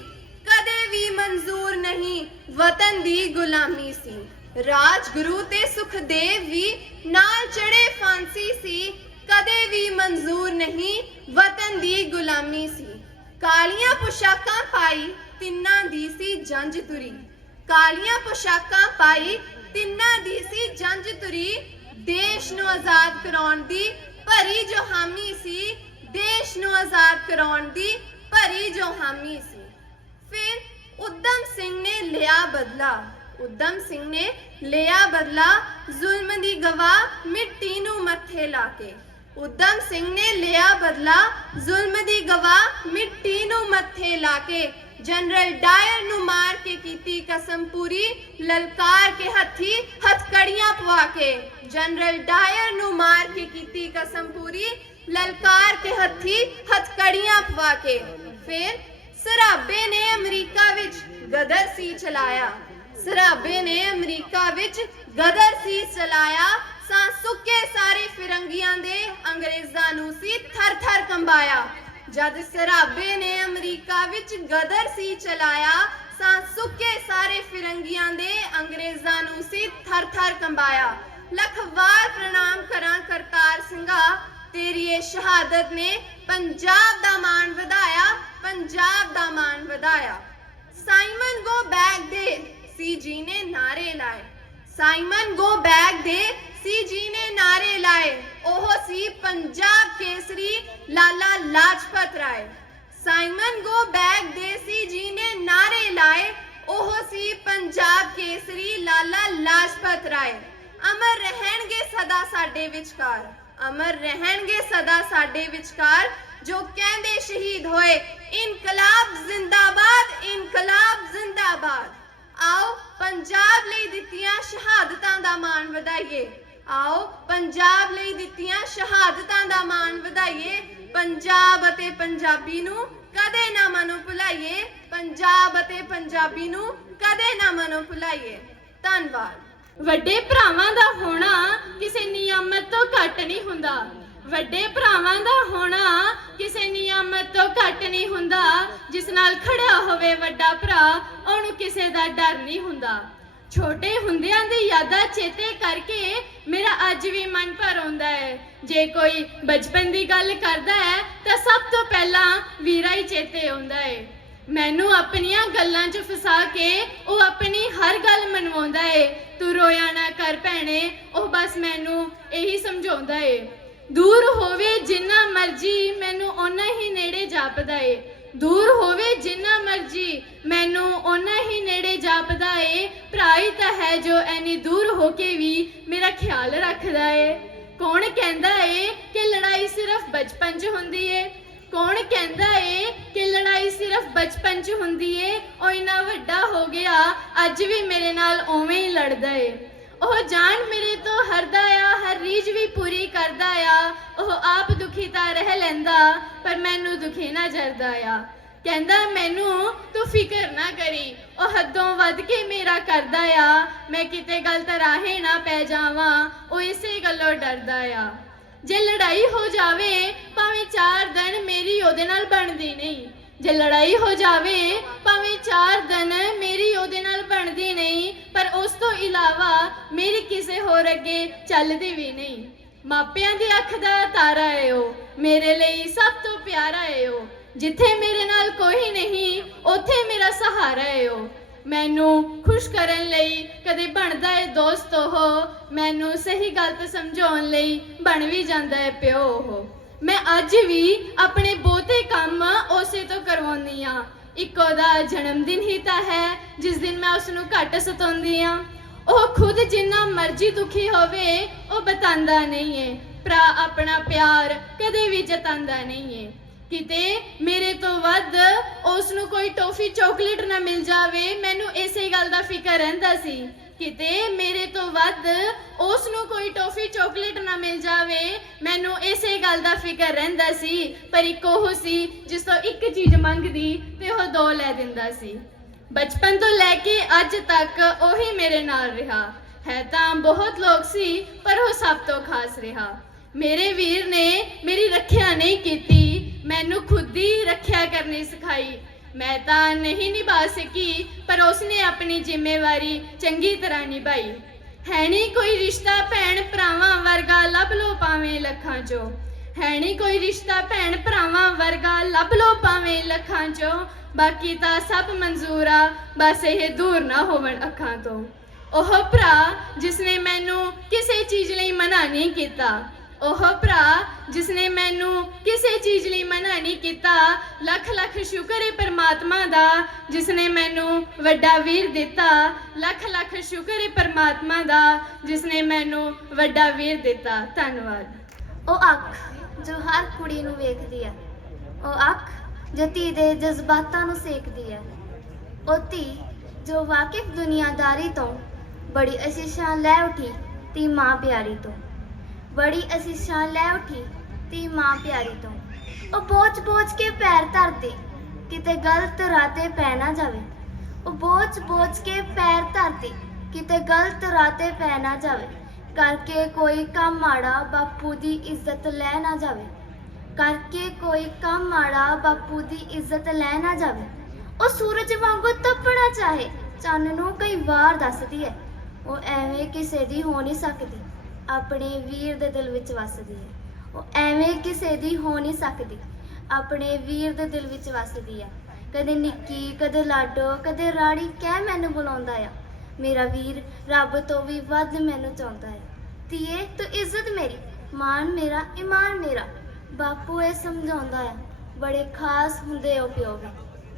ਕਦੇ ਵੀ ਮਨਜ਼ੂਰ ਨਹੀਂ, ਵਤਨ ਦੀ ਗੁਲਾਮੀ ਸੀ। ਰਾਜਗੁਰੂ ਤੇ ਸੁਖਦੇਵ ਵੀ ਨਾਲ ਚੜੇ ਫਾਂਸੀ ਸੀ। ਕਦੇ ਵੀ ਮਨਜ਼ੂਰ ਨਹੀਂ, ਵਤਨ ਦੀ ਗੁਲਾਮੀ ਸੀ। ਕਾਲੀਆਂ ਪੁਸ਼ਾਕਾਂ ਪਾਈ ਤਿੰਨਾਂ ਦੀ ਸੀ ਜੰਜ ਤੁਰੀ। ਕਾਲੀਆਂ ਪੁਸ਼ਾਕਾਂ ਪਾਈ ਤਿੰਨਾਂ ਦੀ ਸੀ ਜੰਜ ਤੁਰੀ। ਦੇਸ਼ ਨੂੰ ਆਜ਼ਾਦ ਕਰਾਉਣ ਦੀ ਭਰੀ ਜੋ ਹਾਮੀ ਸੀ। ਦੇਸ਼ ਨੂੰ ਆਜ਼ਾਦ ਕਰਾਉਣ ਦੀ ਭਰੀ ਜੋ ਹਾਮੀ ਸੀ। ਫਿਰ ਉਦਮ ਸਿੰਘ ਨੇ ਲਿਆ ਬਦਲਾ। ਉਦਮ ਸਿੰਘ ਨੇ ਲਿਆ ਬਦਲਾ ਜ਼ੁਲਮ ਦੀ ਗਵਾਹ ਮਿੱਟੀ ਨੂੰ ਮੱਥੇ ਲਾ ਕੇ। ਉਦਮ ਸਿੰਘ ਨੇ ਲਿਆ ਬਦਲਾ, ਜ਼ੁਲਮ ਦੀ ਗਵਾਹ ਮਿੱਟੀ ਨੂੰ ਮੱਥੇ ਲਾ ਕੇ, ਜਨਰਲ ਡਾਇਰ ਨੂੰ ਮਾਰ ਕੇ ਕੀਤੀ ਕਸਮ ਪੂਰੀ, ਲਲਕਾਰ ਕੇ ਹੱਥੀ ਹਥਕੜੀਆਂ ਪਵਾ ਕੇ, ਜਨਰਲ ਡਾਇਰ ਨੂੰ ਮਾਰ ਕੇ ਕੀਤੀ ਕਸਮ ਪੂਰੀ, ਲਲਕਾਰ ਕੇ ਹੱਥੀ ਹਥਕੜੀਆਂ ਪਵਾ ਕੇ। ਫਿਰ ਸਰਾਬੇ ਨੇ ਅਮਰੀਕਾ ਵਿੱਚ ਗਦਰ ਸੀ ਚਲਾਇਆ। ਸਰਾਬੇ ਨੇ ਅਮਰੀਕਾ ਵਿੱਚ ਗਦਰ ਸੀ ਚਲਾਇਆ। ਸਾਂ ਸੁੱਕੇ ਸਾਰੇ ਫਿਰੰਗੀਆਂ ਦੇ ਅੰਗਰੇਜ਼ਾਂ ਨੂੰ ਸੀ ਥਰ ਥਰ ਕੰਬਾਇਆ। ਜਦ ਸਰਾਬੇ ਨੇ ਅਮਰੀਕਾ ਵਿੱਚ ਗਦਰ ਸੀ ਚਲਾਇਆ, ਸਾਂ ਸੁੱਕੇ ਸਾਰੇ ਫਿਰੰਗੀਆਂ ਦੇ ਅੰਗਰੇਜ਼ਾਂ ਨੂੰ ਸੀ ਥਰ ਥਰ ਕੰਬਾਇਆ। ਲੱਖ ਪ੍ਰਣਾਮ ਕਰਾਂ ਕਰਤਾਰ ਸਿੰਘਾ, ਤੇਰੀ ਇਹ ਸ਼ਹਾਦਤ ਨੇ ਪੰਜਾਬ ਦਾ ਮਾਣ ਵਧਾਇਆ, ਪੰਜਾਬ ਦਾ ਮਾਣ ਵਧਾਇਆ। ਸਾਈਮਨ ਗੋ ਬੈਕ ਦੇ, ਸੀ ਜੀ ਨੇ ਨਾਰੇ ਲਾਏ। ਸਾਈਮਨ ਗੋ ਬੈਕ ਦੇ ਸੀ ਜੀ ਨੇ ਨਾਰੇ ਲਾਏ, ਉਹ ਸੀ Punjab Kesari Lala Lajpat Rai. Simon go back ਦੇ ਸੀ ਜੀ ਨੇ ਨਾਰੇ ਲਾਏ, ਉਹ ਸੀ ਪੰਜਾਬ ਕੇਸਰੀ ਲਾਲਾ ਲਾਜਪਤ ਰਾਏ। ਅਮਰ ਰਹਿਣਗੇ ਸਦਾ ਸਾਡੇ ਵਿਚਕਾਰ, ਅਮਰ ਰਹਿਣਗੇ ਸਦਾ ਸਾਡੇ ਵਿਚਕਾਰ, ਜੋ ਕਹਿੰਦੇ ਸ਼ਹੀਦ ਹੋਏ, ਇਨਕਲਾਬ ਜ਼ਿੰਦਾਬਾਦ ਇਨਕਲਾਬ ਜ਼ਿੰਦਾਬਾਦ। ਆਓ ਪੰਜਾਬ ਲਈ ਦਿੱਤੀਆਂ ਸ਼ਹਾਦਤਾਂ ਦਾ ਮਾਣ ਵਧਾਈਏ। ਆਓ, ਪੰਜਾਬ ਲਈ ਦਿੱਤੀਆਂ ਸ਼ਹਾਦਤਾਂ ਦਾ ਮਾਣ ਵਧਾਈਏ। ਪੰਜਾਬ ਅਤੇ ਪੰਜਾਬੀ ਨੂੰ ਕਦੇ ਨਾ ਮਨੋਂ ਭੁਲਾਈਏ। ਪੰਜਾਬ ਅਤੇ ਪੰਜਾਬੀ ਨੂੰ ਕਦੇ ਨਾ ਮਨੋਂ ਭੁਲਾਈਏ। ਧੰਨਵਾਦ। ਵੱਡੇ ਭਰਾਵਾਂ ਦਾ ਹੋਣਾ ਕਿਸੇ ਨਿਯਮਤ ਤੋਂ ਘੱਟ ਨਹੀਂ ਹੁੰਦਾ। ਵੱਡੇ ਭਰਾਵਾਂ ਦਾ ਹੋਣਾ ਕਿਸੇ ਨਿਯਮਤ ਤੋਂ ਘੱਟ ਨਹੀਂ ਹੁੰਦਾ। ਜਿਸ ਨਾਲ ਖੜਾ ਹੋਵੇ ਵੱਡਾ ਭਰਾ, ਉਹਨੂੰ ਕਿਸੇ ਦਾ ਡਰ ਨਹੀਂ ਹੁੰਦਾ। ਛੋਟੇ ਹੁੰਦਿਆਂ ਦੀ ਯਾਦਾਂ ਚੇਤੇ ਕਰਕੇ ਮੇਰਾ ਅੱਜ ਵੀ ਮਨ ਭਰ ਆਉਂਦਾ ਹੈ। ਜੇ ਕੋਈ ਬਚਪਨ ਦੀ ਗੱਲ ਕਰਦਾ ਹੈ, ਤਾਂ ਸਭ ਤੋਂ ਪਹਿਲਾਂ ਵੀਰਾ ਹੀ ਚੇਤੇ ਆਉਂਦਾ ਹੈ। ਮੈਨੂੰ ਆਪਣੀਆਂ ਗੱਲਾਂ 'ਚ ਫਸਾ ਕੇ ਉਹ ਆਪਣੀ ਹਰ ਗੱਲ ਮਨਵਾਉਂਦਾ ਏ ਤੂੰ ਰੋਇਆ ਨਾ ਕਰ ਭੈਣੇ, ਉਹ ਬਸ ਮੈਨੂੰ ਇਹੀ ਸਮਝਾਉਂਦਾ ਏ ਦੂਰ ਹੋਵੇ ਜਿੰਨਾ ਮਰਜ਼ੀ ਮੈਨੂੰ ਓਨਾ ਹੀ ਨੇੜੇ ਜਾਪਦਾ ਏ ਦੂਰ ਹੋਵੇ ਜਿੰਨਾ ਮਰਜ਼ੀ। ਮੈਨੂੰ ਓਨਾ ਹੀ ਨੇੜੇ ਜਾਪਦਾ ਏ। ਭਰਾ ਤਾਂ ਹੈ ਜੋ ਐਨੀ ਦੂਰ ਹੋ ਕੇ ਵੀ ਮੇਰਾ ਖਿਆਲ ਰੱਖਦਾ ਏ। ਕੌਣ ਕਹਿੰਦਾ ਏ ਕਿ ਲੜਾਈ ਸਿਰਫ ਬਚਪਨ 'ਚ ਹੁੰਦੀ ਏ? ਕੌਣ ਕਹਿੰਦਾ ਏ ਕਿ ਲੜਾਈ ਸਿਰਫ ਬਚਪਨ 'ਚ ਹੁੰਦੀ ਏ? ਉਹ ਇੰਨਾ ਵੱਡਾ ਹੋ ਗਿਆ, ਅੱਜ ਵੀ ਮੇਰੇ ਨਾਲ ਉਵੇਂ ਹੀ ਲੜਦਾ ਏ। ਉਹ ਜਾਨ ਮੇਰੇ ਤੋਂ ਹਰਦਾ ਆ, ਹਰ ਰੀਝ ਵੀ ਪੂਰੀ ਕਰਦਾ ਆ। ਉਹ ਆਪ ਦੁਖੀ ਤਾਂ ਰਹਿ ਲੈਂਦਾ, ਪਰ ਮੈਨੂੰ ਦੁਖੀ ਨਾ ਜਰਦਾ ਆ। ਕਹਿੰਦਾ, ਮੈਨੂੰ ਤੂੰ ਫਿਕਰ ਨਾ ਕਰੀ, ਉਹ ਹੱਦੋਂ ਵੱਧ ਕੇ ਮੇਰਾ ਕਰਦਾ ਆ। ਮੈਂ ਕਿਤੇ ਗਲਤ ਰਾਹੇ ਨਾ ਪੈ ਜਾਵਾਂ, ਉਹ ਇਸੇ ਗੱਲੋਂ ਡਰਦਾ ਆ। ਜੇ ਲੜਾਈ ਹੋ ਜਾਵੇ, ਭਾਵੇਂ ਚਾਰ ਦਿਨ ਮੇਰੀ ਉਹਦੇ ਨਾਲ ਬਣਦੀ ਨਹੀਂ। ਜੇ ਲੜਾਈ ਹੋ ਜਾਵੇ, ਭਾਵੇਂ ਚਾਰ ਦਿਨ ਮੇਰੀ ਉਹਦੇ ਨਾਲ ਬਣਦੀ ਨਹੀਂ, ਪਰ ਉਸ ਤੋਂ ਇਲਾਵਾ ਮੇਰੀ ਕਿਸੇ ਹੋਰ ਅੱਗੇ ਚੱਲਦੀ ਵੀ ਨਹੀਂ। ਮਾਪਿਆਂ ਦੀ ਅੱਖ ਦਾ ਤਾਰਾ ਏ ਉਹ, ਮੇਰੇ ਲਈ ਸਭ ਤੋਂ ਪਿਆਰਾ ਏ ਉਹ। ਜਿੱਥੇ ਮੇਰੇ ਨਾਲ ਕੋਈ ਨਹੀਂ, ਉੱਥੇ ਮੇਰਾ ਸਹਾਰਾ ਏ ਉਹ। ਮੈਨੂੰ ਖੁਸ਼ ਕਰਨ ਲਈ ਕਦੇ ਬਣਦਾ ਏ ਦੋਸਤ ਉਹ, ਮੈਨੂੰ ਸਹੀ ਗਲਤ ਸਮਝਾਉਣ ਲਈ ਬਣ ਵੀ ਜਾਂਦਾ ਏ ਪਿਓ ਉਹ। ਮੈਂ ਅੱਜ ਵੀ ਆਪਣੇ ਬਹੁਤੇ ਕੰਮ ਉਸੇ ਤੋਂ ਕਰਵਾਉਂਦੀ ਆ ਇੱਕੋ ਦਾ ਜਨਮ ਦਿਨ ਹੀ ਤਾਂ ਹੈ, ਜਿਸ ਦਿਨ ਮੈਂ ਉਸ ਨੂੰ ਘੱਟ ਸਤਾਉਂਦੀ ਆ ਉਹ ਖੁਦ ਜਿੰਨਾ ਮਰਜ਼ੀ ਦੁਖੀ ਹੋਵੇ, ਉਹ ਬਤਾਉਂਦਾ ਨਹੀਂ ਏ ਭਰਾ ਆਪਣਾ ਪਿਆਰ ਕਦੇ ਵੀ ਜਤਾਉਂਦਾ ਨਹੀਂ ਏ ਕਿਤੇ ਮੇਰੇ ਤੋਂ ਵੱਧ ਉਸ ਨੂੰ ਕੋਈ ਟੋਫੀ ਚਾਕਲੇਟ ਨਾ ਮਿਲ ਜਾਵੇ, ਮੈਨੂੰ ਇਸੇ ਗੱਲ ਦਾ ਫਿਕਰ ਰਹਿੰਦਾ ਸੀ। ਕਿਤੇ ਮੇਰੇ ਤੋਂ ਵੱਧ ਉਸ ਨੂੰ ਕੋਈ ਟੋਫੀ ਚਾਕਲੇਟ ਨਾ ਮਿਲ ਜਾਵੇ। ਮੈਨੂੰ ਇਸੇ ਗੱਲ ਦਾ ਫਿਕਰ ਰਹਿੰਦਾ ਸੀ, ਪਰ ਇੱਕ ਉਹ ਸੀ ਜਿਸ ਤੋਂ ਇੱਕ ਚੀਜ਼ ਮੰਗਦੀ ਤੇ ਉਹ ਦੋ ਲੈ ਦਿੰਦਾ ਸੀ। ਬਚਪਨ ਤੋਂ ਲੈ ਕੇ ਅੱਜ ਤੱਕ ਉਹੀ ਮੇਰੇ ਨਾਲ ਰਿਹਾ। ਹੈ ਤਾਂ ਬਹੁਤ ਲੋਕ ਸੀ, ਪਰ ਉਹ ਸਭ ਤੋਂ ਖਾਸ ਰਿਹਾ। ਮੇਰੇ ਵੀਰ ਨੇ ਮੇਰੀ ਰੱਖਿਆ ਨਹੀਂ ਕੀਤੀ, ਮੈਨੂੰ ਖੁਦ ਹੀ ਰੱਖਿਆ ਕਰਨੀ ਸਿਖਾਈ। ਮੈਂ ਤਾਂ ਨਹੀਂ ਨਿਭਾ ਸਕੀ, ਪਰ ਉਸਨੇ ਆਪਣੀ ਜ਼ਿੰਮੇਵਾਰੀ ਚੰਗੀ ਤਰ੍ਹਾਂ ਨਿਭਾਈ। ਹੈ ਨਹੀਂ ਕੋਈ ਰਿਸ਼ਤਾ ਭੈਣ ਭਰਾਵਾਂ ਵਰਗਾ ਲੱਭ ਲੋ ਪਾਵੇਂ ਲੱਖਾਂ ਚੋਂ। ਹੈ ਨਹੀਂ ਕੋਈ ਰਿਸ਼ਤਾ ਭੈਣ ਭਰਾਵਾਂ ਵਰਗਾ ਲੱਭ ਲੋ ਪਾਵੇਂ ਲੱਖਾਂ ਚੋਂ। ਬਾਕੀ ਤਾਂ ਸਭ ਮਨਜ਼ੂਰ ਆ, ਬਸ ਇਹ ਦੂਰ ਨਾ ਹੋਵਣ ਅੱਖਾਂ ਤੋਂ। ਉਹ ਭਰਾ, ਜਿਸਨੇ ਮੈਨੂੰ ਕਿਸੇ ਚੀਜ਼ ਲਈ ਮਨਾ ਨਹੀਂ ਕੀਤਾ ਉਹ ਭਰਾ ਜਿਸਨੇ ਮੈਨੂੰ ਕਿਸੇ ਚੀਜ਼ ਲਈ ਮਨਾ ਨਹੀਂ ਕੀਤਾ, ਲੱਖ ਲੱਖ ਸ਼ੁਕਰ ਹੈ ਪਰਮਾਤਮਾ ਦਾ, ਜਿਸਨੇ ਮੈਨੂੰ ਵੱਡਾ ਵੀਰ ਦਿੱਤਾ, ਲੱਖ ਲੱਖ ਸ਼ੁਕਰ ਹੈ ਪਰਮਾਤਮਾ ਦਾ, ਜਿਸਨੇ ਮੈਨੂੰ ਵੱਡਾ ਵੀਰ ਦਿੱਤਾ। ਧੰਨਵਾਦ। ਉਹ ਅੱਖ ਜੋ ਹਰ ਕੁੜੀ ਨੂੰ ਵੇਖਦੀ ਹੈ ਉਹ ਅੱਖ ਜੋ ਧੀ ਦੇ ਜਜ਼ਬਾਤਾਂ ਨੂੰ ਸੇਕਦੀ ਹੈ ਉਹ ਧੀ ਜੋ ਵਾਕਿਫ ਦੁਨੀਆਦਾਰੀ ਤੋਂ ਬੜੀ ਅਸੀਸਾਂ ਲੈ ਉਠੀ ਤੀ ਮਾਂ ਪਿਆਰੀ ਤੋਂ। ਬੜੀ ਅਸੀਸਾਂ ਲੈ ਉਠੀ ਤੀ ਮਾਂ ਪਿਆਰੀ ਤੋਂ। ਉਹ ਬੋਝ-ਬੋਝ ਕੇ ਪੈਰ ਧਰਦੀ, ਕਿਤੇ ਗਲਤ ਰਾਹ ਤੇ ਪੈ ਨਾ ਜਾਵੇ। ਉਹ ਬੋਝ-ਬੋਝ ਕੇ ਪੈਰ ਧਰਦੀ, ਕਿਤੇ ਗਲਤ ਰਾਹ ਤੇ ਪੈ ਨਾ ਜਾਵੇ। ਕਰਕੇ ਕੋਈ ਕੰਮ ਮਾੜਾ ਬਾਪੂ ਦੀ ਇੱਜ਼ਤ ਲੈ ਨਾ ਜਾਵੇ। ਕਰਕੇ ਕੋਈ ਕੰਮ ਮਾੜਾ ਬਾਪੂ ਦੀ ਇੱਜ਼ਤ ਲੈ ਨਾ ਜਾਵੇ। ਉਹ ਸੂਰਜ ਵਾਂਗੂ ਤਪਣਾ ਚਾਹੇ, ਚੰਨ ਨੂੰ ਕਈ ਵਾਰ ਦੱਸਦੀ ਹੈ। ਉਹ ਐਵੇਂ ਕਿਸੇ ਦੀ ਹੋ ਨਹੀਂ ਸਕਦੀ। ਆਪਣੇ ਵੀਰ ਦੇ ਦਿਲ ਵਿੱਚ ਵੱਸਦੀ ਹੈ। ਉਹ ਐਵੇਂ ਕਿਸੇ ਦੀ ਹੋ ਨਹੀਂ ਸਕਦੀ। ਆਪਣੇ ਵੀਰ ਦੇ ਦਿਲ ਵਿੱਚ ਵੱਸਦੀ ਆ ਕਦੇ ਨਿੱਕੀ, ਕਦੇ ਲਾਡੋ, ਕਦੇ ਰਾਣੀ ਕਹਿ ਮੈਨੂੰ ਬੁਲਾਉਂਦਾ ਆ। ਮੇਰਾ ਵੀਰ ਰੱਬ ਤੋਂ ਵੀ ਵੱਧ ਮੈਨੂੰ ਚਾਹੁੰਦਾ ਆ ਧੀਏ, ਤੂੰ ਇੱਜ਼ਤ ਮੇਰੀ। ਮਾਨ ਮੇਰਾ, ਇਮਾਨ ਮੇਰਾ। ਬਾਪੂ ਇਹ ਸਮਝਾਉਂਦਾ ਆ, ਬੜੇ ਖਾਸ ਹੁੰਦੇ ਉਹ ਪਿਓ ਵੀ।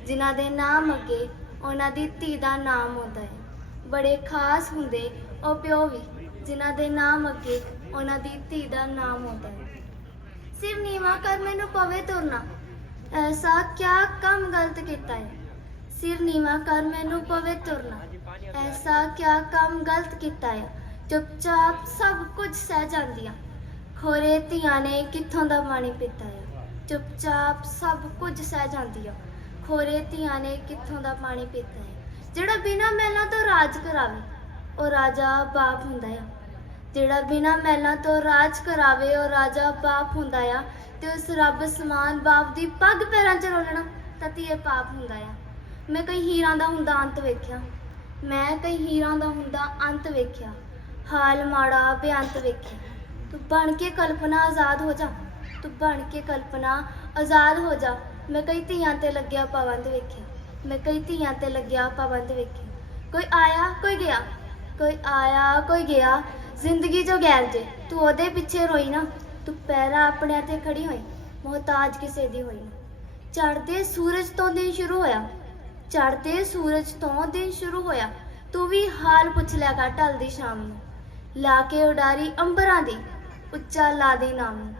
ਜਿਨ੍ਹਾਂ ਦੇ ਨਾਮ ਅੱਗੇ ਉਹਨਾਂ ਦੀ ਧੀ ਦਾ ਨਾਮ ਹੁੰਦਾ ਹੈ। ਬੜੇ ਖਾਸ ਹੁੰਦੇ ਉਹ ਪਿਓ ਵੀ। ਜਿਨ੍ਹਾਂ ਦੇ ਨਾਮ ਅੱਗੇ ਉਹਨਾਂ ਦੀ ਧੀ ਦਾ ਨਾਮ ਹੁੰਦਾ ਹੈ। ਸਿਰ ਨੀਵਾ ਕਰ ਮੈਨੂੰ ਪਵੇ ਤੁਰਨਾ। ਐਸਾ ਕਿਆ ਕੰਮ ਗਲਤ ਕੀਤਾ ਹੈ? ਸਿਰ ਨੀਵਾ ਕਰ ਮੈਨੂੰ ਪਵੇ ਤੁਰਨਾ। ਐਸਾ ਕਿਆ ਕੰਮ ਗਲਤ ਕੀਤਾ ਹੈ? ਚੁੱਪਚਾਪ ਸਭ ਕੁਝ ਸਹਿ ਜਾਂਦੀਆਂ। ਖੋਰੇ ਧੀਆਂ ਨੇ ਕਿੱਥੋਂ ਦਾ ਪਾਣੀ ਪੀਤਾ ਹੈ? ਚੁੱਪਚਾਪ ਸਭ ਕੁਝ ਸਹਿ ਜਾਂਦੀਆਂ। ਖੋਰੇ ਧੀਆਂ ਨੇ ਕਿੱਥੋਂ ਦਾ ਪਾਣੀ ਪੀਤਾ ਹੈ? ਜਿਹੜਾ ਬਿਨਾਂ ਮਹਿਲਾਂ ਤੋਂ ਰਾਜ ਕਰਾਵੇ, ਉਹ ਰਾਜਾ ਬਾਪ ਹੁੰਦਾ ਆ ਜਿਹੜਾ ਬਿਨਾਂ ਮਹਿਲਾਂ ਤੋਂ ਰਾਜ ਕਰਾਵੇ ਉਹ ਰਾਜਾ ਬਾਪ ਹੁੰਦਾ ਆ ਤੇ ਉਸ ਰੱਬ ਸਮਾਨ ਬਾਪ ਦੀ ਪੱਗ ਪੈਰਾਂ 'ਚ ਰੋਲਣਾ ਤਾਂ ਧੀਏ ਪਾਪ ਹੁੰਦਾ ਆ। ਮੈਂ ਕਈ ਹੀਰਾਂ ਦਾ ਹੁੰਦਾ ਅੰਤ ਵੇਖਿਆ। ਮੈਂ ਕਈ ਹੀਰਾਂ ਦਾ ਹੁੰਦਾ ਅੰਤ ਵੇਖਿਆ। ਹਾਲ ਮਾੜਾ ਬੇਅੰਤ ਵੇਖਿਆ। ਤੂੰ ਬਣ ਕੇ ਕਲਪਨਾ ਆਜ਼ਾਦ ਹੋ ਜਾ। ਤੂੰ ਬਣ ਕੇ ਕਲਪਨਾ ਆਜ਼ਾਦ ਹੋ ਜਾ। ਮੈਂ ਕਈ ਧੀਆਂ ਤੇ ਲੱਗਿਆ ਪਾਬੰਦ ਵੇਖਿਆ। ਮੈਂ ਕਈ ਧੀਆਂ ਤੇ ਲੱਗਿਆ ਪਾਬੰਦ ਵੇਖਿਆ। ਕੋਈ ਆਇਆ, ਕੋਈ ਗਿਆ। ਕੋਈ ਆਇਆ, ਕੋਈ ਗਿਆ। ਜ਼ਿੰਦਗੀ ਜੋ ਗੈਰ ਜੇ। ਤੂੰ ਉਹਦੇ ਪਿੱਛੇ ਰੋਈ ਨਾ। ਤੂੰ ਪੈਰਾ ਆਪਣੇ ਤੇ ਖੜੀ ਹੋਈ। ਮੁਹਤਾਜ ਕਿਸੇ ਦੀ ਹੋਈ ਚੜ੍ਹਦੇ ਸੂਰਜ ਤੋਂ ਦਿਨ ਸ਼ੁਰੂ ਹੋਇਆ। ਚੜ੍ਹਦੇ ਸੂਰਜ ਤੋਂ ਦਿਨ ਸ਼ੁਰੂ ਹੋਇਆ। ਤੂੰ ਵੀ ਹਾਲ ਪੁੱਛ ਲਿਆ ਕਰ ਢਲਦੀ ਸ਼ਾਮ ਨੂੰ। ਲਾ ਕੇ ਉਡਾਰੀ ਅੰਬਰਾਂ ਦੀ। ਉੱਚਾ ਲਾ ਦੇ ਨਾਮ ਨੂੰ।